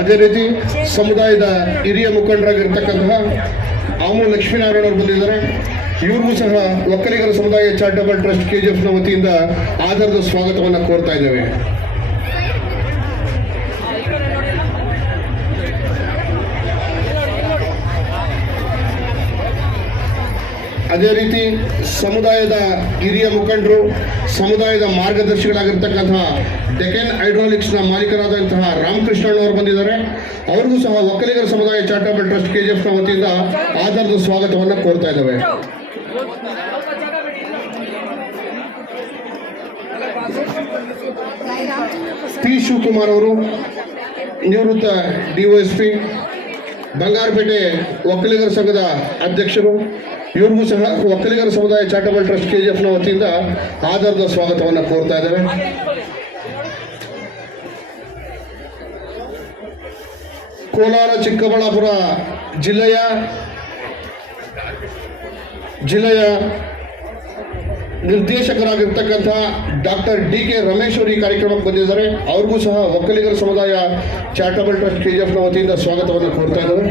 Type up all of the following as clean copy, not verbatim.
ಅದೇ ರೀತಿ ಸಮುದಾಯದ ಹಿರಿಯ ಮುಖಂಡರಾಗಿರ್ತಕ್ಕಂತಹ ಆಮು ಲಕ್ಷ್ಮೀನಾರಾಯಣ ಅವರು ಬಂದಿದ್ದಾರೆ. ಇವ್ರಿಗೂ ಸಹ ಒಕ್ಕಲಿಗರ ಸಮುದಾಯ ಚಾರಿಟಬಲ್ ಟ್ರಸ್ಟ್ ಕೆಜಿಎಫ್ನ ವತಿಯಿಂದ ಆಧಾರದ ಸ್ವಾಗತವನ್ನು ಕೋರ್ತಾ ಇದ್ದೇವೆ. ಅದೇ ರೀತಿ ಸಮುದಾಯದ ಹಿರಿಯ ಮುಖಂಡರು, ಸಮುದಾಯದ ಮಾರ್ಗದರ್ಶಿಗಳಾಗಿರ್ತಕ್ಕಂತಹ ಡೆಕ್ಕನ್ ಹೈಡ್ರಾಲಿಕ್ಸ್ನ ಮಾಲೀಕರಾದಂತಹ ರಾಮಕೃಷ್ಣಣ್ಣವರು ಬಂದಿದ್ದಾರೆ. ಅವ್ರಿಗೂ ಸಹ ಒಕ್ಕಲಿಗರ ಸಮುದಾಯ ಚಾರಿಟಬಲ್ ಟ್ರಸ್ಟ್ ಕೆಜಿಎಫ್ನ ವತಿಯಿಂದ ಆಧಾರದ ಸ್ವಾಗತವನ್ನು ಕೋರ್ತಾ ಇದ್ದೇವೆ. ಪಿ ಶಿವಕುಮಾರ್ ಅವರು ನಿವೃತ್ತ ಡಿವೈಎಸ್ಪಿ, ಬಂಗಾರಪೇಟೆ ಒಕ್ಕಲಿಗರ ಸಂಘದ ಅಧ್ಯಕ್ಷರು. ಇವ್ರಿಗೂ ಸಹ ಒಕ್ಕಲಿಗರ ಸಮುದಾಯ ಚಾರಿಟಬಲ್ ಟ್ರಸ್ಟ್ ಕೆಜಿಎಫ್ನ ವತಿಯಿಂದ ಆಧಾರದ ಸ್ವಾಗತವನ್ನು ಕೋರ್ತಾ ಇದ್ದೇವೆ. ಕೋಲಾರ ಚಿಕ್ಕಬಳ್ಳಾಪುರ ಜಿಲ್ಲೆಯ ನಿರ್ದೇಶಕರಾಗಿರ್ತಕ್ಕಂತಹ ಡಾಕ್ಟರ್ ಡಿ.ಕೆ. ರಮೇಶ್ ಅವರು ಈ ಕಾರ್ಯಕ್ರಮಕ್ಕೆ ಬಂದಿದ್ದಾರೆ. ಅವ್ರಿಗೂ ಸಹ ಒಕ್ಕಲಿಗರ ಸಮುದಾಯ ಚಾರಿಟಬಲ್ ಟ್ರಸ್ಟ್ ಕೆಜಿಎಫ್ನ ವತಿಯಿಂದ ಸ್ವಾಗತವನ್ನು ಕೋರ್ತಾ ಇದ್ದೇವೆ.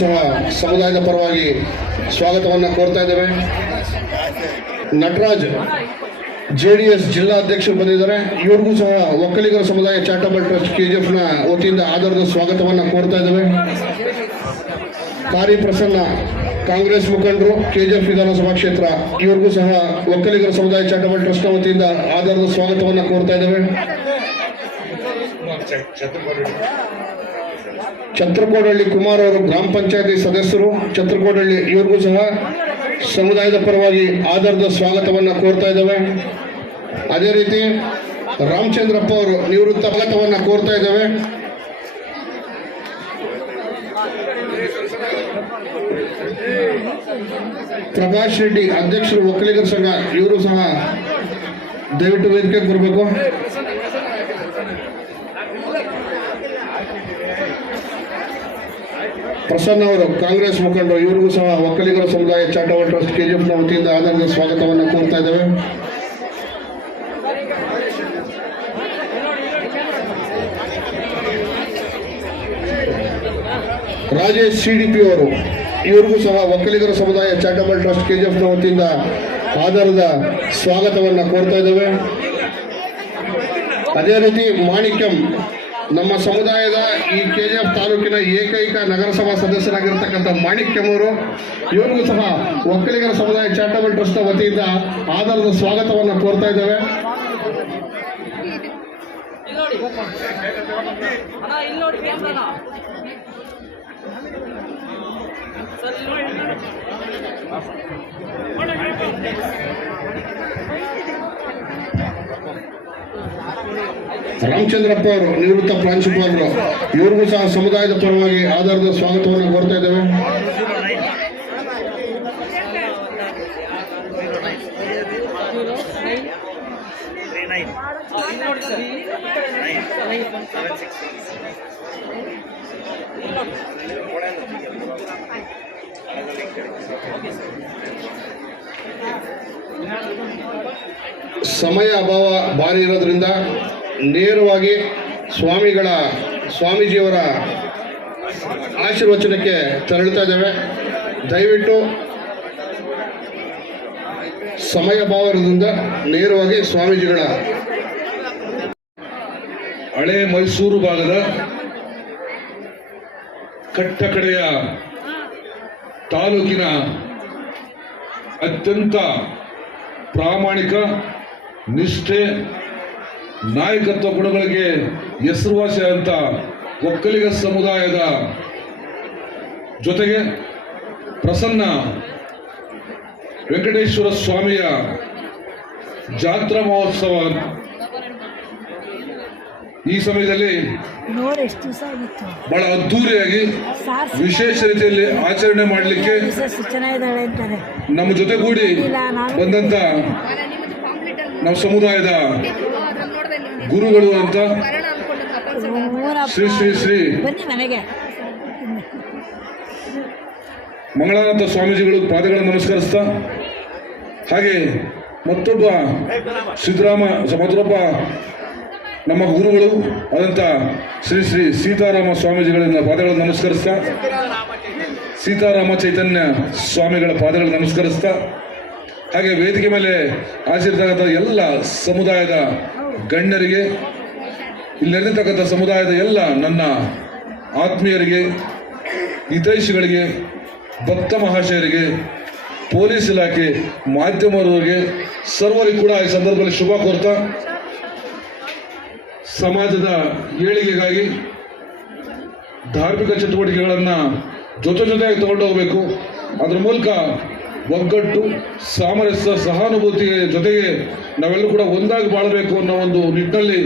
ಸಹ ಸಮುದಾಯದ ಪರವಾಗಿ ಸ್ವಾಗತವನ್ನು ಕೋರ್ತಾ ಇದ್ದೇವೆ. ನಟರಾಜ್ ಜೆಡಿಎಸ್ ಜಿಲ್ಲಾಧ್ಯಕ್ಷರು ಬಂದಿದ್ದಾರೆ. ಇವ್ರಿಗೂ ಸಹ ಒಕ್ಕಲಿಗರ ಸಮುದಾಯ ಚಾರಿಟಬಲ್ ಟ್ರಸ್ಟ್ ಕೆಜಿಎಫ್ನ ವತಿಯಿಂದ ಆಧಾರದ ಸ್ವಾಗತವನ್ನು ಕೋರ್ತಾ ಇದ್ದೇವೆ. ಕಾರಿ ಪ್ರಸನ್ನ ಕಾಂಗ್ರೆಸ್ ಮುಖಂಡರು, ಕೆಜಿಎಫ್ ವಿಧಾನಸಭಾ ಕ್ಷೇತ್ರ. ಇವ್ರಿಗೂ ಸಹ ಒಕ್ಕಲಿಗರ ಸಮುದಾಯ ಚಾರಿಟಬಲ್ ಟ್ರಸ್ಟ್ನ ವತಿಯಿಂದ ಆಧಾರದ ಸ್ವಾಗತವನ್ನು ಕೋರ್ತಾ ಇದ್ದೇವೆ. ಛತ್ರಕೋಡಹಳ್ಳಿ ಕುಮಾರ್ ಅವರು ಗ್ರಾಮ ಪಂಚಾಯತಿ ಸದಸ್ಯರು, ಛತ್ರಕೋಡಹಳ್ಳಿ. ಇವ್ರಿಗೂ ಸಹ ಸಮುದಾಯದ ಪರವಾಗಿ ಆಧಾರದ ಸ್ವಾಗತವನ್ನು ಕೋರ್ತಾ ಇದ್ದೇವೆ. ಅದೇ ರೀತಿ ರಾಮಚಂದ್ರಪ್ಪ ಅವರು ನಿವೃತ್ತ ಸ್ವಾಗತವನ್ನು ಕೋರ್ತಾ ಇದ್ದೇವೆ. ಪ್ರಕಾಶ್ ರೆಡ್ಡಿ ಅಧ್ಯಕ್ಷರು ಒಕ್ಕಲಿಗರ ಸಂಘ. ಇವರು ಸಹ ದಯವಿಟ್ಟು ವೇದಿಕೆಗೆ ಬರಬೇಕು. ಪ್ರಸನ್ನ ಅವರು ಕಾಂಗ್ರೆಸ್ ಮುಖಂಡರು. ಇವರಿಗೂ ಸಹ ಒಕ್ಕಲಿಗರ ಸಮುದಾಯ ಚಾರಿಟಬಲ್ ಟ್ರಸ್ಟ್ ಕೆಜಿಎಫ್ನ ವತಿಯಿಂದ ಆಧಾರದ ಸ್ವಾಗತವನ್ನು ಕೋರ್ತಾ ಇದ್ದೇವೆ. ರಾಜೇಶ್ ಸಿಡಿಪಿ ಅವರು. ಇವರಿಗೂ ಸಹ ಒಕ್ಕಲಿಗರ ಸಮುದಾಯ ಚಾರಿಟಬಲ್ ಟ್ರಸ್ಟ್ ಕೆಜಿಎಫ್ನ ವತಿಯಿಂದ ಆಧಾರದ ಸ್ವಾಗತವನ್ನು ಕೋರ್ತಾ ಇದ್ದೇವೆ. ಅದೇ ರೀತಿ ಮಾಣಿಕ್ಯಂ, ನಮ್ಮ ಸಮುದಾಯದ ಈ ಕೆಜಿಎಫ್ ತಾಲೂಕಿನ ಏಕೈಕ ನಗರಸಭಾ ಸದಸ್ಯರಾಗಿರ್ತಕ್ಕಂಥ ಮಾಣಿಕ್ಯಂ ಅವರು. ಇವರಿಗೂ ಸಹ ಒಕ್ಕಲಿಗರ ಸಮುದಾಯ ಚಾರಿಟಬಲ್ ಟ್ರಸ್ಟ್ನ ವತಿಯಿಂದ ಆಧಾರದ ಸ್ವಾಗತವನ್ನು ಕೋರ್ತಾ ಇದ್ದೇವೆ. ರಾಮಚಂದ್ರಪ್ಪ ಅವರು ನಿವೃತ್ತ ಪ್ರಾಂಶುಪಾಲರು. ಇವರಿಗೂ ಸಹ ಸಮುದಾಯದ ಪರವಾಗಿ ಆಧಾರದ ಸ್ವಾಗತವನ್ನು ಕೋರ್ತಾ ಇದ್ದೇವೆ. ಸಮಯ ಅಭಾವ ಭಾರಿ ಇರೋದ್ರಿಂದ ನೇರವಾಗಿ ಸ್ವಾಮೀಜಿಯವರ ಆಶೀರ್ವಚನಕ್ಕೆ ತೆರಳುತ್ತಾ ಇದ್ದೇವೆ. ದಯವಿಟ್ಟು ಸಮಯ ಅಭಾವ ಇರೋದ್ರಿಂದ ನೇರವಾಗಿ ಸ್ವಾಮೀಜಿಗಳ ಹಳೆ ಮೈಸೂರು ಭಾಗದ ಕಟ್ಟಕಡೆಯ ತಾಲೂಕಿನ ಅತ್ಯಂತ ಪ್ರಾಮಾಣಿಕ, ನಿಷ್ಠೆ, ನಾಯಕತ್ವ ಗುಣಗಳಿಗೆ ಹೆಸರುವಾಸಿಯಾದಂಥ ಒಕ್ಕಲಿಗ ಸಮುದಾಯದ ಜೊತೆಗೆ ಪ್ರಸನ್ನ ವೆಂಕಟೇಶ್ವರ ಸ್ವಾಮಿಯ ಜಾತ್ರಾ ಮಹೋತ್ಸವ ಈ ಸಮಯದಲ್ಲಿ ಬಹಳ ಅದ್ದೂರಿಯಾಗಿ ವಿಶೇಷ ರೀತಿಯಲ್ಲಿ ಆಚರಣೆ ಮಾಡಲಿಕ್ಕೆ ನಮ್ಮ ಜೊತೆಗೂಡಿ ಬಂದಂತ ನಮ್ಮ ಸಮುದಾಯದ ಗುರುಗಳು ಅಂತ ಶ್ರೀ ಶ್ರೀ ಶ್ರೀ ಮಂಗಳಾನಂದ ಸ್ವಾಮೀಜಿಗಳು ಪಾದಗಳನ್ನು ನಮಸ್ಕರಿಸ್ತಾ, ಹಾಗೆ ಮತ್ತೊಬ್ಬ ಮತ್ತೊಬ್ಬ ನಮ್ಮ ಗುರುಗಳು ಆದಂಥ ಶ್ರೀ ಶ್ರೀ ಸೀತಾರಾಮ ಸ್ವಾಮೀಜಿಗಳಿಂದ ಪಾದಗಳನ್ನು ನಮಸ್ಕರಿಸ್ತಾ, ಸೀತಾರಾಮ ಚೈತನ್ಯ ಸ್ವಾಮಿಗಳ ಪಾದಗಳನ್ನು ನಮಸ್ಕರಿಸ್ತಾ, ಹಾಗೆ ವೇದಿಕೆ ಮೇಲೆ ಹಾಜರಿರ್ತಕ್ಕಂಥ ಎಲ್ಲ ಸಮುದಾಯದ ಗಣ್ಯರಿಗೆ, ಇಲ್ಲಿ ನೆರೆದಿರ್ತಕ್ಕಂಥ ಸಮುದಾಯದ ಎಲ್ಲ ನನ್ನ ಆತ್ಮೀಯರಿಗೆ, ಹಿತೈಷಿಗಳಿಗೆ, ಭಕ್ತ ಮಹಾಶಯರಿಗೆ, ಪೊಲೀಸ್ ಇಲಾಖೆ, ಮಾಧ್ಯಮದವರಿಗೆ, ಸರ್ವರಿಗೂ ಕೂಡ ಈ ಸಂದರ್ಭದಲ್ಲಿ ಶುಭ ಕೋರ್ತಾ, ಸಮಾಜದ ಏಳಿಗೆಗಾಗಿ ಧಾರ್ಮಿಕ ಚಟುವಟಿಕೆಗಳನ್ನು ಜೊತೆಯಾಗಿ ತಗೊಂಡು ಹೋಗಬೇಕು. ಅದರ ಮೂಲಕ ಒಗ್ಗಟ್ಟು, ಸಾಮರಸ್ಯ, ಸಹಾನುಭೂತಿ ಜೊತೆಗೆ ನಾವೆಲ್ಲರೂ ಕೂಡ ಒಂದಾಗಿ ಬಾಳಬೇಕು ಅನ್ನೋ ಒಂದು ನಿಟ್ಟಿನಲ್ಲಿ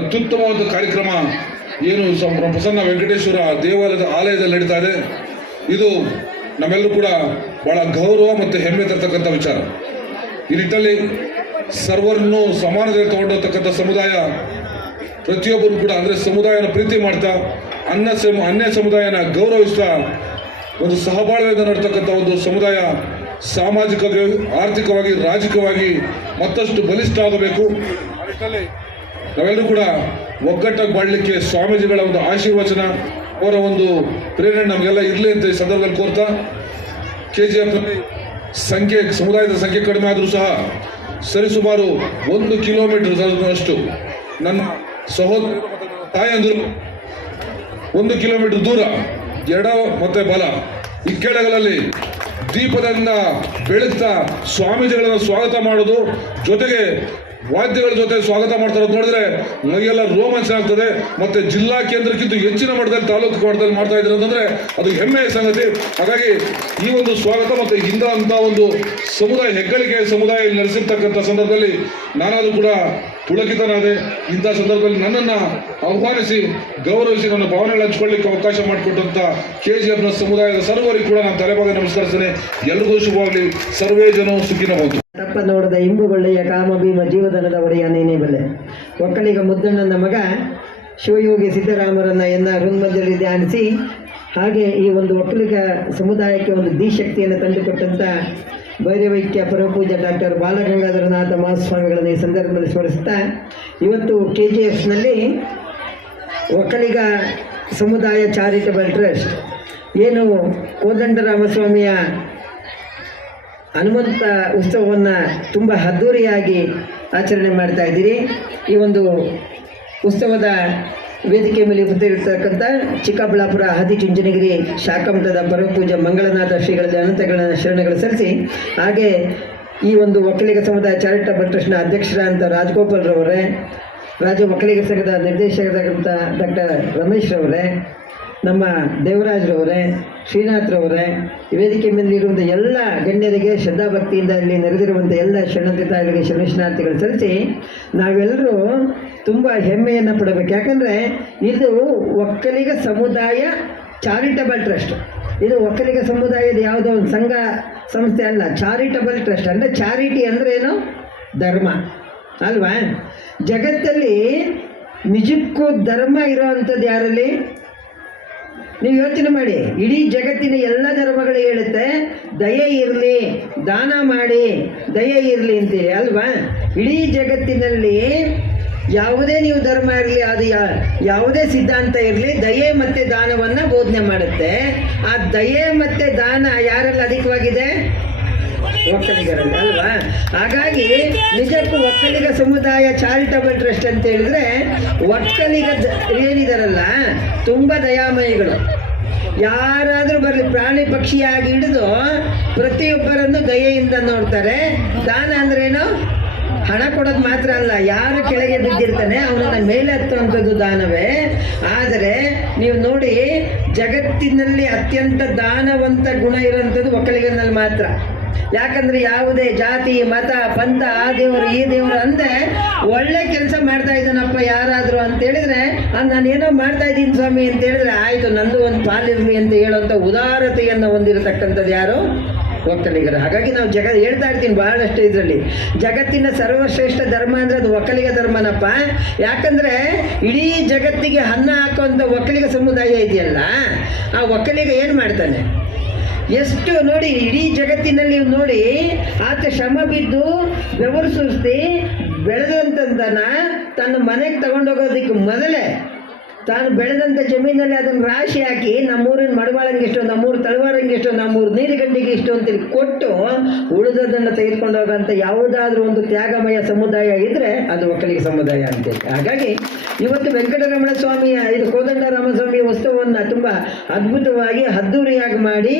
ಅತ್ಯುತ್ತಮವಾದ ಕಾರ್ಯಕ್ರಮ ಏನು ಪ್ರಸನ್ನ ವೆಂಕಟೇಶ್ವರ ದೇವಾಲಯದ ಆಲಯದಲ್ಲಿ ನಡೀತಾ ಇದೆ. ಇದು ನಮ್ಮೆಲ್ಲರೂ ಕೂಡ ಬಹಳ ಗೌರವ ಮತ್ತು ಹೆಮ್ಮೆ ತರ್ತಕ್ಕಂಥ ವಿಚಾರ. ಈ ನಿಟ್ಟಿನಲ್ಲಿ ಸರ್ವರನ್ನು ಸಮಾನದಲ್ಲಿ ತಗೊಂಡೋಗ್ತಕ್ಕಂಥ ಸಮುದಾಯ, ಪ್ರತಿಯೊಬ್ಬರು ಕೂಡ ಅಂದರೆ ಸಮುದಾಯನ ಪ್ರೀತಿ ಮಾಡ್ತಾ, ಅನ್ಯ ಸಮುದಾಯನ ಗೌರವಿಸ್ತಾ ಒಂದು ಸಹಬಾಳ್ವೆಯಿಂದ ನಡ್ತಕ್ಕಂಥ ಒಂದು ಸಮುದಾಯ ಸಾಮಾಜಿಕವಾಗಿ, ಆರ್ಥಿಕವಾಗಿ, ರಾಜಕೀಯವಾಗಿ ಮತ್ತಷ್ಟು ಬಲಿಷ್ಠ ಆಗಬೇಕು. ನಾವೆಲ್ಲರೂ ಕೂಡ ಒಗ್ಗಟ್ಟಾಗಿ ಬಾಳಲಿಕ್ಕೆ ಸ್ವಾಮೀಜಿಗಳ ಒಂದು ಆಶೀರ್ವಚನ, ಅವರ ಒಂದು ಪ್ರೇರಣೆ ನಮಗೆಲ್ಲ ಇರಲಿ ಅಂತ ಈ ಸಂದರ್ಭದಲ್ಲಿ ಕೋರ್ತಾ, KGF ಸಮುದಾಯದ ಸಂಖ್ಯೆ ಕಡಿಮೆ ಆದರೂ ಸಹ ಸರಿಸುಮಾರು 1 ಕಿಲೋಮೀಟರ್ ಅಷ್ಟು ನನ್ನ ಸಹೋದರ ತಾಯಂದಿರು 1 ಕಿಲೋಮೀಟರ್ ದೂರ ಎಡ ಮತ್ತು ಬಲ ಇಕ್ಕೆಡೆಗಳಲ್ಲಿ ದೀಪದಿಂದ ಬೆಳಗ್ತಾ ಸ್ವಾಮೀಜಿಗಳನ್ನು ಸ್ವಾಗತ ಮಾಡೋದು, ಜೊತೆಗೆ ವಾದ್ಯಗಳ ಜೊತೆ ಸ್ವಾಗತ ಮಾಡ್ತಾ ಇರೋದು ನೋಡಿದ್ರೆ ನಮಗೆಲ್ಲ ರೋಮಾಂಚನ ಆಗ್ತದೆ. ಮತ್ತೆ ಜಿಲ್ಲಾ ಕೇಂದ್ರಕ್ಕಿಂತ ಹೆಚ್ಚಿನ ಮಟ್ಟದಲ್ಲಿ, ತಾಲೂಕು ಮಟ್ಟದಲ್ಲಿ ಮಾಡ್ತಾ ಇದ್ದಾರೆ ಅಂತಂದ್ರೆ ಅದು ಹೆಮ್ಮೆಯ ಸಂಗತಿ. ಹಾಗಾಗಿ ಈ ಒಂದು ಸ್ವಾಗತ ಮತ್ತು ಇಂಥ ಒಂದು ಸಮುದಾಯ, ಹೆಗ್ಗಳಿಕೆ ಸಮುದಾಯ ನೆಲೆಸಿರ್ತಕ್ಕಂಥ ಸಂದರ್ಭದಲ್ಲಿ ನಾನಾದರೂ ಕೂಡ ಪುಳಕಿತನಾದೆ. ಇಂಥ ಸಂದರ್ಭದಲ್ಲಿ ನನ್ನನ್ನು ಆಹ್ವಾನಿಸಿ, ಗೌರವಿಸಿ, ನನ್ನ ಭಾವನೆಗಳು ಹಂಚ್ಕೊಳ್ಳಿಕ್ಕೆ ಅವಕಾಶ ಮಾಡಿಕೊಟ್ಟಂಥ KGFನ ಸಮುದಾಯದ ಸರ್ವರಿಗೂ ಕೂಡ ನಾನು ತಲೆಬಾಗಿ ನಮಸ್ಕರಿಸ್ತೇನೆ. ಎಲ್ರಿಗೂ ಶುಭವಾಗಲಿ. ಸರ್ವೇ ಜನ ಸುಖಿನ ಬಂತು. ತಪ್ಪ ನೋಡದ ಇಂಬುಗೊಳ್ಳೆಯ ಕಾಮ ಭೀಮ ಜೀವದನದ ಒಡೆಯ ನೀನೇ ಬಲ್ಲೆ. ಒಕ್ಕಲಿಗ ಮುದ್ದಣ್ಣನ ಮಗ ಶಿವಯೋಗಿ ಸಿದ್ದರಾಮರನ್ನ ಹೃನ್ಮಧ್ಯದಲ್ಲಿ ಧ್ಯಾನಿಸಿ, ಹಾಗೆ ಈ ಒಂದು ಒಕ್ಕಲಿಗ ಸಮುದಾಯಕ್ಕೆ ಒಂದು ದಿಶಕ್ತಿಯನ್ನು ತಂದುಕೊಟ್ಟಂಥ ಭೈರವೈಕ್ಯ ಪರಮಪೂಜ್ಯ ಡಾಕ್ಟರ್ ಬಾಲಗಂಗಾಧರನಾಥ ಮಹಾಸ್ವಾಮಿಗಳನ್ನು ಈ ಸಂದರ್ಭದಲ್ಲಿ ಸ್ಮರಿಸುತ್ತಾ, ಇವತ್ತು KGFನಲ್ಲಿ ಒಕ್ಕಲಿಗ ಸಮುದಾಯ ಚಾರಿಟಬಲ್ ಟ್ರಸ್ಟ್ ಏನು ಕೋದಂಡರಾಮಸ್ವಾಮಿಯ ಹನುಮಂತ ಉತ್ಸವವನ್ನು ತುಂಬ ಅದ್ಧೂರಿಯಾಗಿ ಆಚರಣೆ ಮಾಡ್ತಾ ಇದ್ದೀರಿ. ಈ ಒಂದು ಉತ್ಸವದ ವೇದಿಕೆ ಮೇಲೆ ಉಪಸ್ಥಿತರಿರ್ತಕ್ಕಂಥ ಚಿಕ್ಕಬಳ್ಳಾಪುರ ಆದಿಚುಂಚನಗಿರಿ ಶಾಖಾಮಠದ ಪರಮಪೂಜ್ಯ ಮಂಗಳನಾಥ ಶ್ರೀಗಳಲ್ಲಿ ಅನಂತಗಳ ಶರಣಗಳು ಸಲ್ಲಿಸಿ, ಹಾಗೆ ಈ ಒಂದು ಒಕ್ಕಲಿಗ ಸಮುದಾಯ ಚಾರಿಟಬಲ್ ಟ್ರಸ್ಟ್ನ ಅಧ್ಯಕ್ಷರಾದಂಥ ರಾಜಗೋಪಾಲ್ ರವರೇ, ರಾಜ್ಯ ಒಕ್ಕಲಿಗ ಸಂಘದ ನಿರ್ದೇಶಕರಾದಂಥ ಡಾಕ್ಟರ್ ರಮೇಶ್ ರವರೇ, ನಮ್ಮ ದೇವರಾಜ್ರವರೇ, ಶ್ರೀನಾಥ್ರವರೇ, ವೇದಿಕೆ ಮೇಲಿರುವಂಥ ಎಲ್ಲ ಗಣ್ಯರಿಗೆ ಶ್ರದ್ಧಾಭಕ್ತಿಯಿಂದ ಇಲ್ಲಿ ನೆರೆದಿರುವಂಥ ಎಲ್ಲ ಶರಣಾರ್ಥಿಗಳಿಗೆ ಶರಣಾರ್ಥಿಗಳು ಸಲ್ಲಿಸಿ, ನಾವೆಲ್ಲರೂ ತುಂಬ ಹೆಮ್ಮೆಯನ್ನು ಪಡಬೇಕು. ಯಾಕಂದರೆ ಇದು ಒಕ್ಕಲಿಗ ಸಮುದಾಯ ಚಾರಿಟಬಲ್ ಟ್ರಸ್ಟ್. ಇದು ಒಕ್ಕಲಿಗ ಸಮುದಾಯದ ಯಾವುದೋ ಒಂದು ಸಂಘ ಸಂಸ್ಥೆ ಅಲ್ಲ, ಚಾರಿಟಬಲ್ ಟ್ರಸ್ಟ್. ಅಂದರೆ ಚಾರಿಟಿ ಅಂದರೆ ಏನು? ಧರ್ಮ ಅಲ್ವಾ? ಜಗತ್ತಲ್ಲಿ ನಿಜಕ್ಕೂ ಧರ್ಮ ಇರೋವಂಥದ್ದು ಯಾರಲ್ಲಿ? ನೀವು ಯೋಚನೆ ಮಾಡಿ. ಇಡೀ ಜಗತ್ತಿನ ಎಲ್ಲ ಧರ್ಮಗಳು ಹೇಳುತ್ತೆ ದಯೆ ಇರಲಿ, ದಾನ ಮಾಡಿ, ದಯೆ ಇರಲಿ ಅಂತೀರಿ ಅಲ್ವಾ? ಇಡೀ ಜಗತ್ತಿನಲ್ಲಿ ಯಾವುದೇ ನೀವು ಧರ್ಮ ಇರಲಿ, ಅದು ಯಾವುದೇ ಸಿದ್ಧಾಂತ ಇರಲಿ, ದಯೆ ಮತ್ತು ದಾನವನ್ನು ಬೋಧನೆ ಮಾಡುತ್ತೆ. ಆ ದಯೆ ಮತ್ತು ದಾನ ಯಾರಲ್ಲಿ ಅಧಿಕವಾಗಿದೆ? ಒಕ್ಕಲಿಗರಲ್ಲಿ ಅಲ್ವಾ? ಹಾಗಾಗಿ ನಿಜಕ್ಕೂ ಒಕ್ಕಲಿಗ ಸಮುದಾಯ ಚಾರಿಟಬಲ್ ಟ್ರಸ್ಟ್ ಅಂತ ಹೇಳಿದ್ರೆ ಒಕ್ಕಲಿಗ ಏನಿದಾರಲ್ಲ ತುಂಬ ದಯಾಮಯಿಗಳು. ಯಾರಾದರೂ ಬರಲಿ, ಪ್ರಾಣಿ ಪಕ್ಷಿಯಾಗಿ ಹಿಡಿದು ಪ್ರತಿಯೊಬ್ಬರನ್ನು ದಯೆಯಿಂದ ನೋಡ್ತಾರೆ. ದಾನ ಅಂದ್ರೇನು? ಹಣ ಕೊಡೋದು ಮಾತ್ರ ಅಲ್ಲ, ಯಾರು ಕೆಳಗೆ ಬಿದ್ದಿರ್ತಾನೆ ಅವನನ್ನು ಮೇಲೆ ಹತ್ತುವಂಥದ್ದು ದಾನವೇ. ಆದರೆ ನೀವು ನೋಡಿ, ಜಗತ್ತಿನಲ್ಲಿ ಅತ್ಯಂತ ದಾನವಂತ ಗುಣ ಇರುವಂಥದ್ದು ಒಕ್ಕಲಿಗನಲ್ಲಿ ಮಾತ್ರ. ಯಾಕಂದ್ರೆ ಯಾವುದೇ ಜಾತಿ, ಮತ, ಪಂಥ, ಆ ದೇವರು ಈ ದೇವರು ಅಂದೆ ಒಳ್ಳೆ ಕೆಲಸ ಮಾಡ್ತಾ ಇದ್ದಾನಪ್ಪ ಯಾರಾದರೂ ಅಂತ ಹೇಳಿದ್ರೆ, ನಾನೇನೋ ಮಾಡ್ತಾ ಇದ್ದೀನಿ ಸ್ವಾಮಿ ಅಂತ ಹೇಳಿದ್ರೆ ಆಯಿತು ನಂದು ಒಂದು ಪಾಲಿರಲಿ ಅಂತ ಹೇಳುವಂಥ ಉದಾರತೆಯನ್ನು ಹೊಂದಿರತಕ್ಕಂಥದ್ದು ಯಾರು? ಒಕ್ಕಲಿಗರು. ಹಾಗಾಗಿ ನಾವು ಹೇಳ್ತಾ ಇರ್ತೀನಿ ಬಹಳಷ್ಟು ಇದರಲ್ಲಿ, ಜಗತ್ತಿನ ಸರ್ವಶ್ರೇಷ್ಠ ಧರ್ಮ ಅಂದರೆ ಅದು ಒಕ್ಕಲಿಗ ಧರ್ಮನಪ್ಪ. ಯಾಕಂದರೆ ಇಡೀ ಜಗತ್ತಿಗೆ ಅನ್ನ ಹಾಕುವಂಥ ಒಕ್ಕಲಿಗ ಸಮುದಾಯ ಇದೆಯಲ್ಲ, ಆ ಒಕ್ಕಲಿಗ ಏನು ಮಾಡ್ತಾನೆ? ಎಷ್ಟು ನೋಡಿ, ಇಡೀ ಜಗತ್ತಿನಲ್ಲಿ ನೋಡಿ ಆತ ಶ್ರಮ ಬಿದ್ದು ಬೆವರು ಸುರಿಸಿ ಬೆಳೆದಂತಂದನ ತನ್ನ ಮನೆಗೆ ತಗೊಂಡೋಗೋದಕ್ಕೆ ಮೊದಲೇ ತಾನು ಬೆಳೆದಂಥ ಜಮೀನಲ್ಲಿ ಅದನ್ನು ರಾಶಿ ಹಾಕಿ ನಮ್ಮೂರಿನ ಮಡವಾಳಂಗೆ ಇಷ್ಟು, ನಮ್ಮೂರು ತಳವಾರಂಗೆ ಇಷ್ಟು, ನಮ್ಮೂರು ನೀರುಗಂಡಿಗೆ ಇಷ್ಟು ಅಂತೇಳಿ ಕೊಟ್ಟು ಉಳಿದದನ್ನು ತೆಗೆದುಕೊಂಡು ಹೋಗೋಂಥ ಯಾವುದಾದ್ರೂ ಒಂದು ತ್ಯಾಗಮಯ ಸಮುದಾಯ ಇದ್ದರೆ ಅದು ಒಕ್ಕಲಿಗ ಸಮುದಾಯ ಅಂತೇಳಿ. ಹಾಗಾಗಿ ಇವತ್ತು ವೆಂಕಟರಮಣ ಸ್ವಾಮಿಯ ಇದು ಕೋದಂಡರಾಮಸ್ವಾಮಿಯ ಉತ್ಸವವನ್ನು ತುಂಬ ಅದ್ಭುತವಾಗಿ ಅದ್ದೂರಿಯಾಗಿ ಮಾಡಿ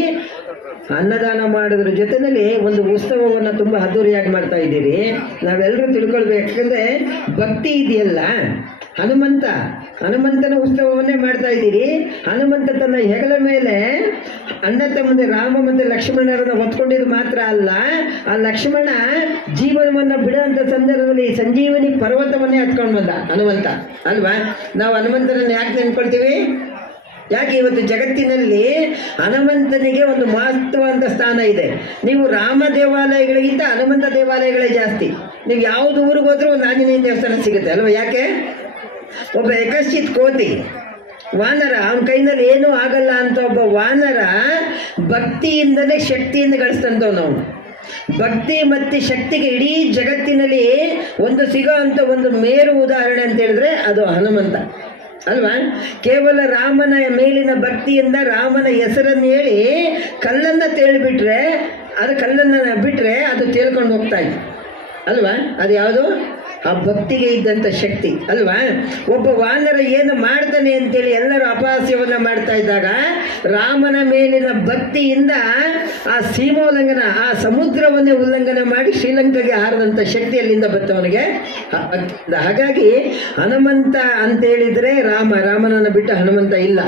ಅನ್ನದಾನ ಮಾಡೋದ್ರ ಜೊತೆಯಲ್ಲಿ ಒಂದು ಉತ್ಸವವನ್ನು ತುಂಬ ಅದ್ದೂರಿಯಾಗಿ ಮಾಡ್ತಾ ಇದ್ದೀರಿ. ನಾವೆಲ್ಲರೂ ತಿಳ್ಕೊಳ್ಬೇಕು, ಯಾಕಂದರೆ ಭಕ್ತಿ ಇದೆಯಲ್ಲ, ಹನುಮಂತನ ಉತ್ಸವವನ್ನೇ ಮಾಡ್ತಾ ಇದ್ದೀರಿ. ಹನುಮಂತ ತನ್ನ ಹೆಗಲ ಮೇಲೆ ಅಣ್ಣ ತಮ್ಮಂದೆ ರಾಮ ಮತ್ತು ಲಕ್ಷ್ಮಣರನ್ನು ಹೊತ್ಕೊಂಡಿದ್ದು ಮಾತ್ರ ಅಲ್ಲ, ಆ ಲಕ್ಷ್ಮಣ ಜೀವನವನ್ನು ಬಿಡುವಂಥ ಸಂದರ್ಭದಲ್ಲಿ ಸಂಜೀವನಿ ಪರ್ವತವನ್ನೇ ಹತ್ಕೊಂಡು ಬಂದ ಹನುಮಂತ ಅಲ್ವಾ. ನಾವು ಹನುಮಂತನನ್ನು ಯಾಕೆ ನೆನ್ಕೊಳ್ತೀವಿ? ಯಾಕೆ ಇವತ್ತು ಜಗತ್ತಿನಲ್ಲಿ ಹನುಮಂತನಿಗೆ ಒಂದು ಮಹತ್ವವಾದ ಸ್ಥಾನ ಇದೆ. ನೀವು ರಾಮ ದೇವಾಲಯಗಳಿಗಿಂತ ಹನುಮಂತ ದೇವಾಲಯಗಳೇ ಜಾಸ್ತಿ. ನೀವು ಯಾವುದು ಊರಿಗೆ ಹೋದ್ರೂ ಒಂದು ಆಂಜನೇಯ ದೇವಸ್ಥಾನ ಸಿಗುತ್ತೆ ಅಲ್ವಾ. ಯಾಕೆ? ಒಬ್ಬ ಯಕಶ್ಚಿತ್ ಕೋತಿ ವಾನರ, ಅವನ ಕೈನಲ್ಲಿ ಏನೂ ಆಗಲ್ಲ ಅಂತ ಒಬ್ಬ ವಾನರ ಭಕ್ತಿಯಿಂದಲೇ ಶಕ್ತಿಯಿಂದ ಗಳಿಸ್ತಂತವ್ ನಾವು. ಭಕ್ತಿ ಮತ್ತು ಶಕ್ತಿಗೆ ಇಡೀ ಜಗತ್ತಿನಲ್ಲಿ ಒಂದು ಸಿಗೋ ಅಂಥ ಒಂದು ಮೇರು ಉದಾಹರಣೆ ಅಂತ ಹೇಳಿದ್ರೆ ಅದು ಹನುಮಂತ ಅಲ್ವಾ. ಕೇವಲ ರಾಮನ ಮೇಲಿನ ಭಕ್ತಿಯಿಂದ ರಾಮನ ಹೆಸರನ್ನು ಹೇಳಿ ಕಲ್ಲನ್ನು ತೇಳಿಬಿಟ್ರೆ, ಅದು ಕಲ್ಲನ್ನು ಬಿಟ್ಟರೆ ಅದು ತೇಲ್ಕೊಂಡು ಹೋಗ್ತಾ ಇತ್ತು ಅಲ್ವಾ. ಅದು ಯಾವುದು? ಆ ಭಕ್ತಿಗೆ ಇದ್ದಂಥ ಶಕ್ತಿ ಅಲ್ವಾ. ಒಬ್ಬ ವಾನರ ಏನು ಮಾಡ್ತಾನೆ ಅಂತೇಳಿ ಎಲ್ಲರೂ ಅಪಹಾಸ್ಯವನ್ನು ಮಾಡ್ತಾ ಇದ್ದಾಗ ರಾಮನ ಮೇಲಿನ ಭಕ್ತಿಯಿಂದ ಆ ಸೀಮೋಲ್ಲಂಘನ, ಆ ಸಮುದ್ರವನ್ನೇ ಉಲ್ಲಂಘನೆ ಮಾಡಿ ಶ್ರೀಲಂಕಾಗೆ ಹಾರದಂಥ ಶಕ್ತಿ ಅಲ್ಲಿಂದ ಬರ್ತವನಿಗೆ. ಹಾಗಾಗಿ ಹನುಮಂತ ಅಂತೇಳಿದರೆ ರಾಮನನ್ನು ಬಿಟ್ಟು ಹನುಮಂತ ಇಲ್ಲ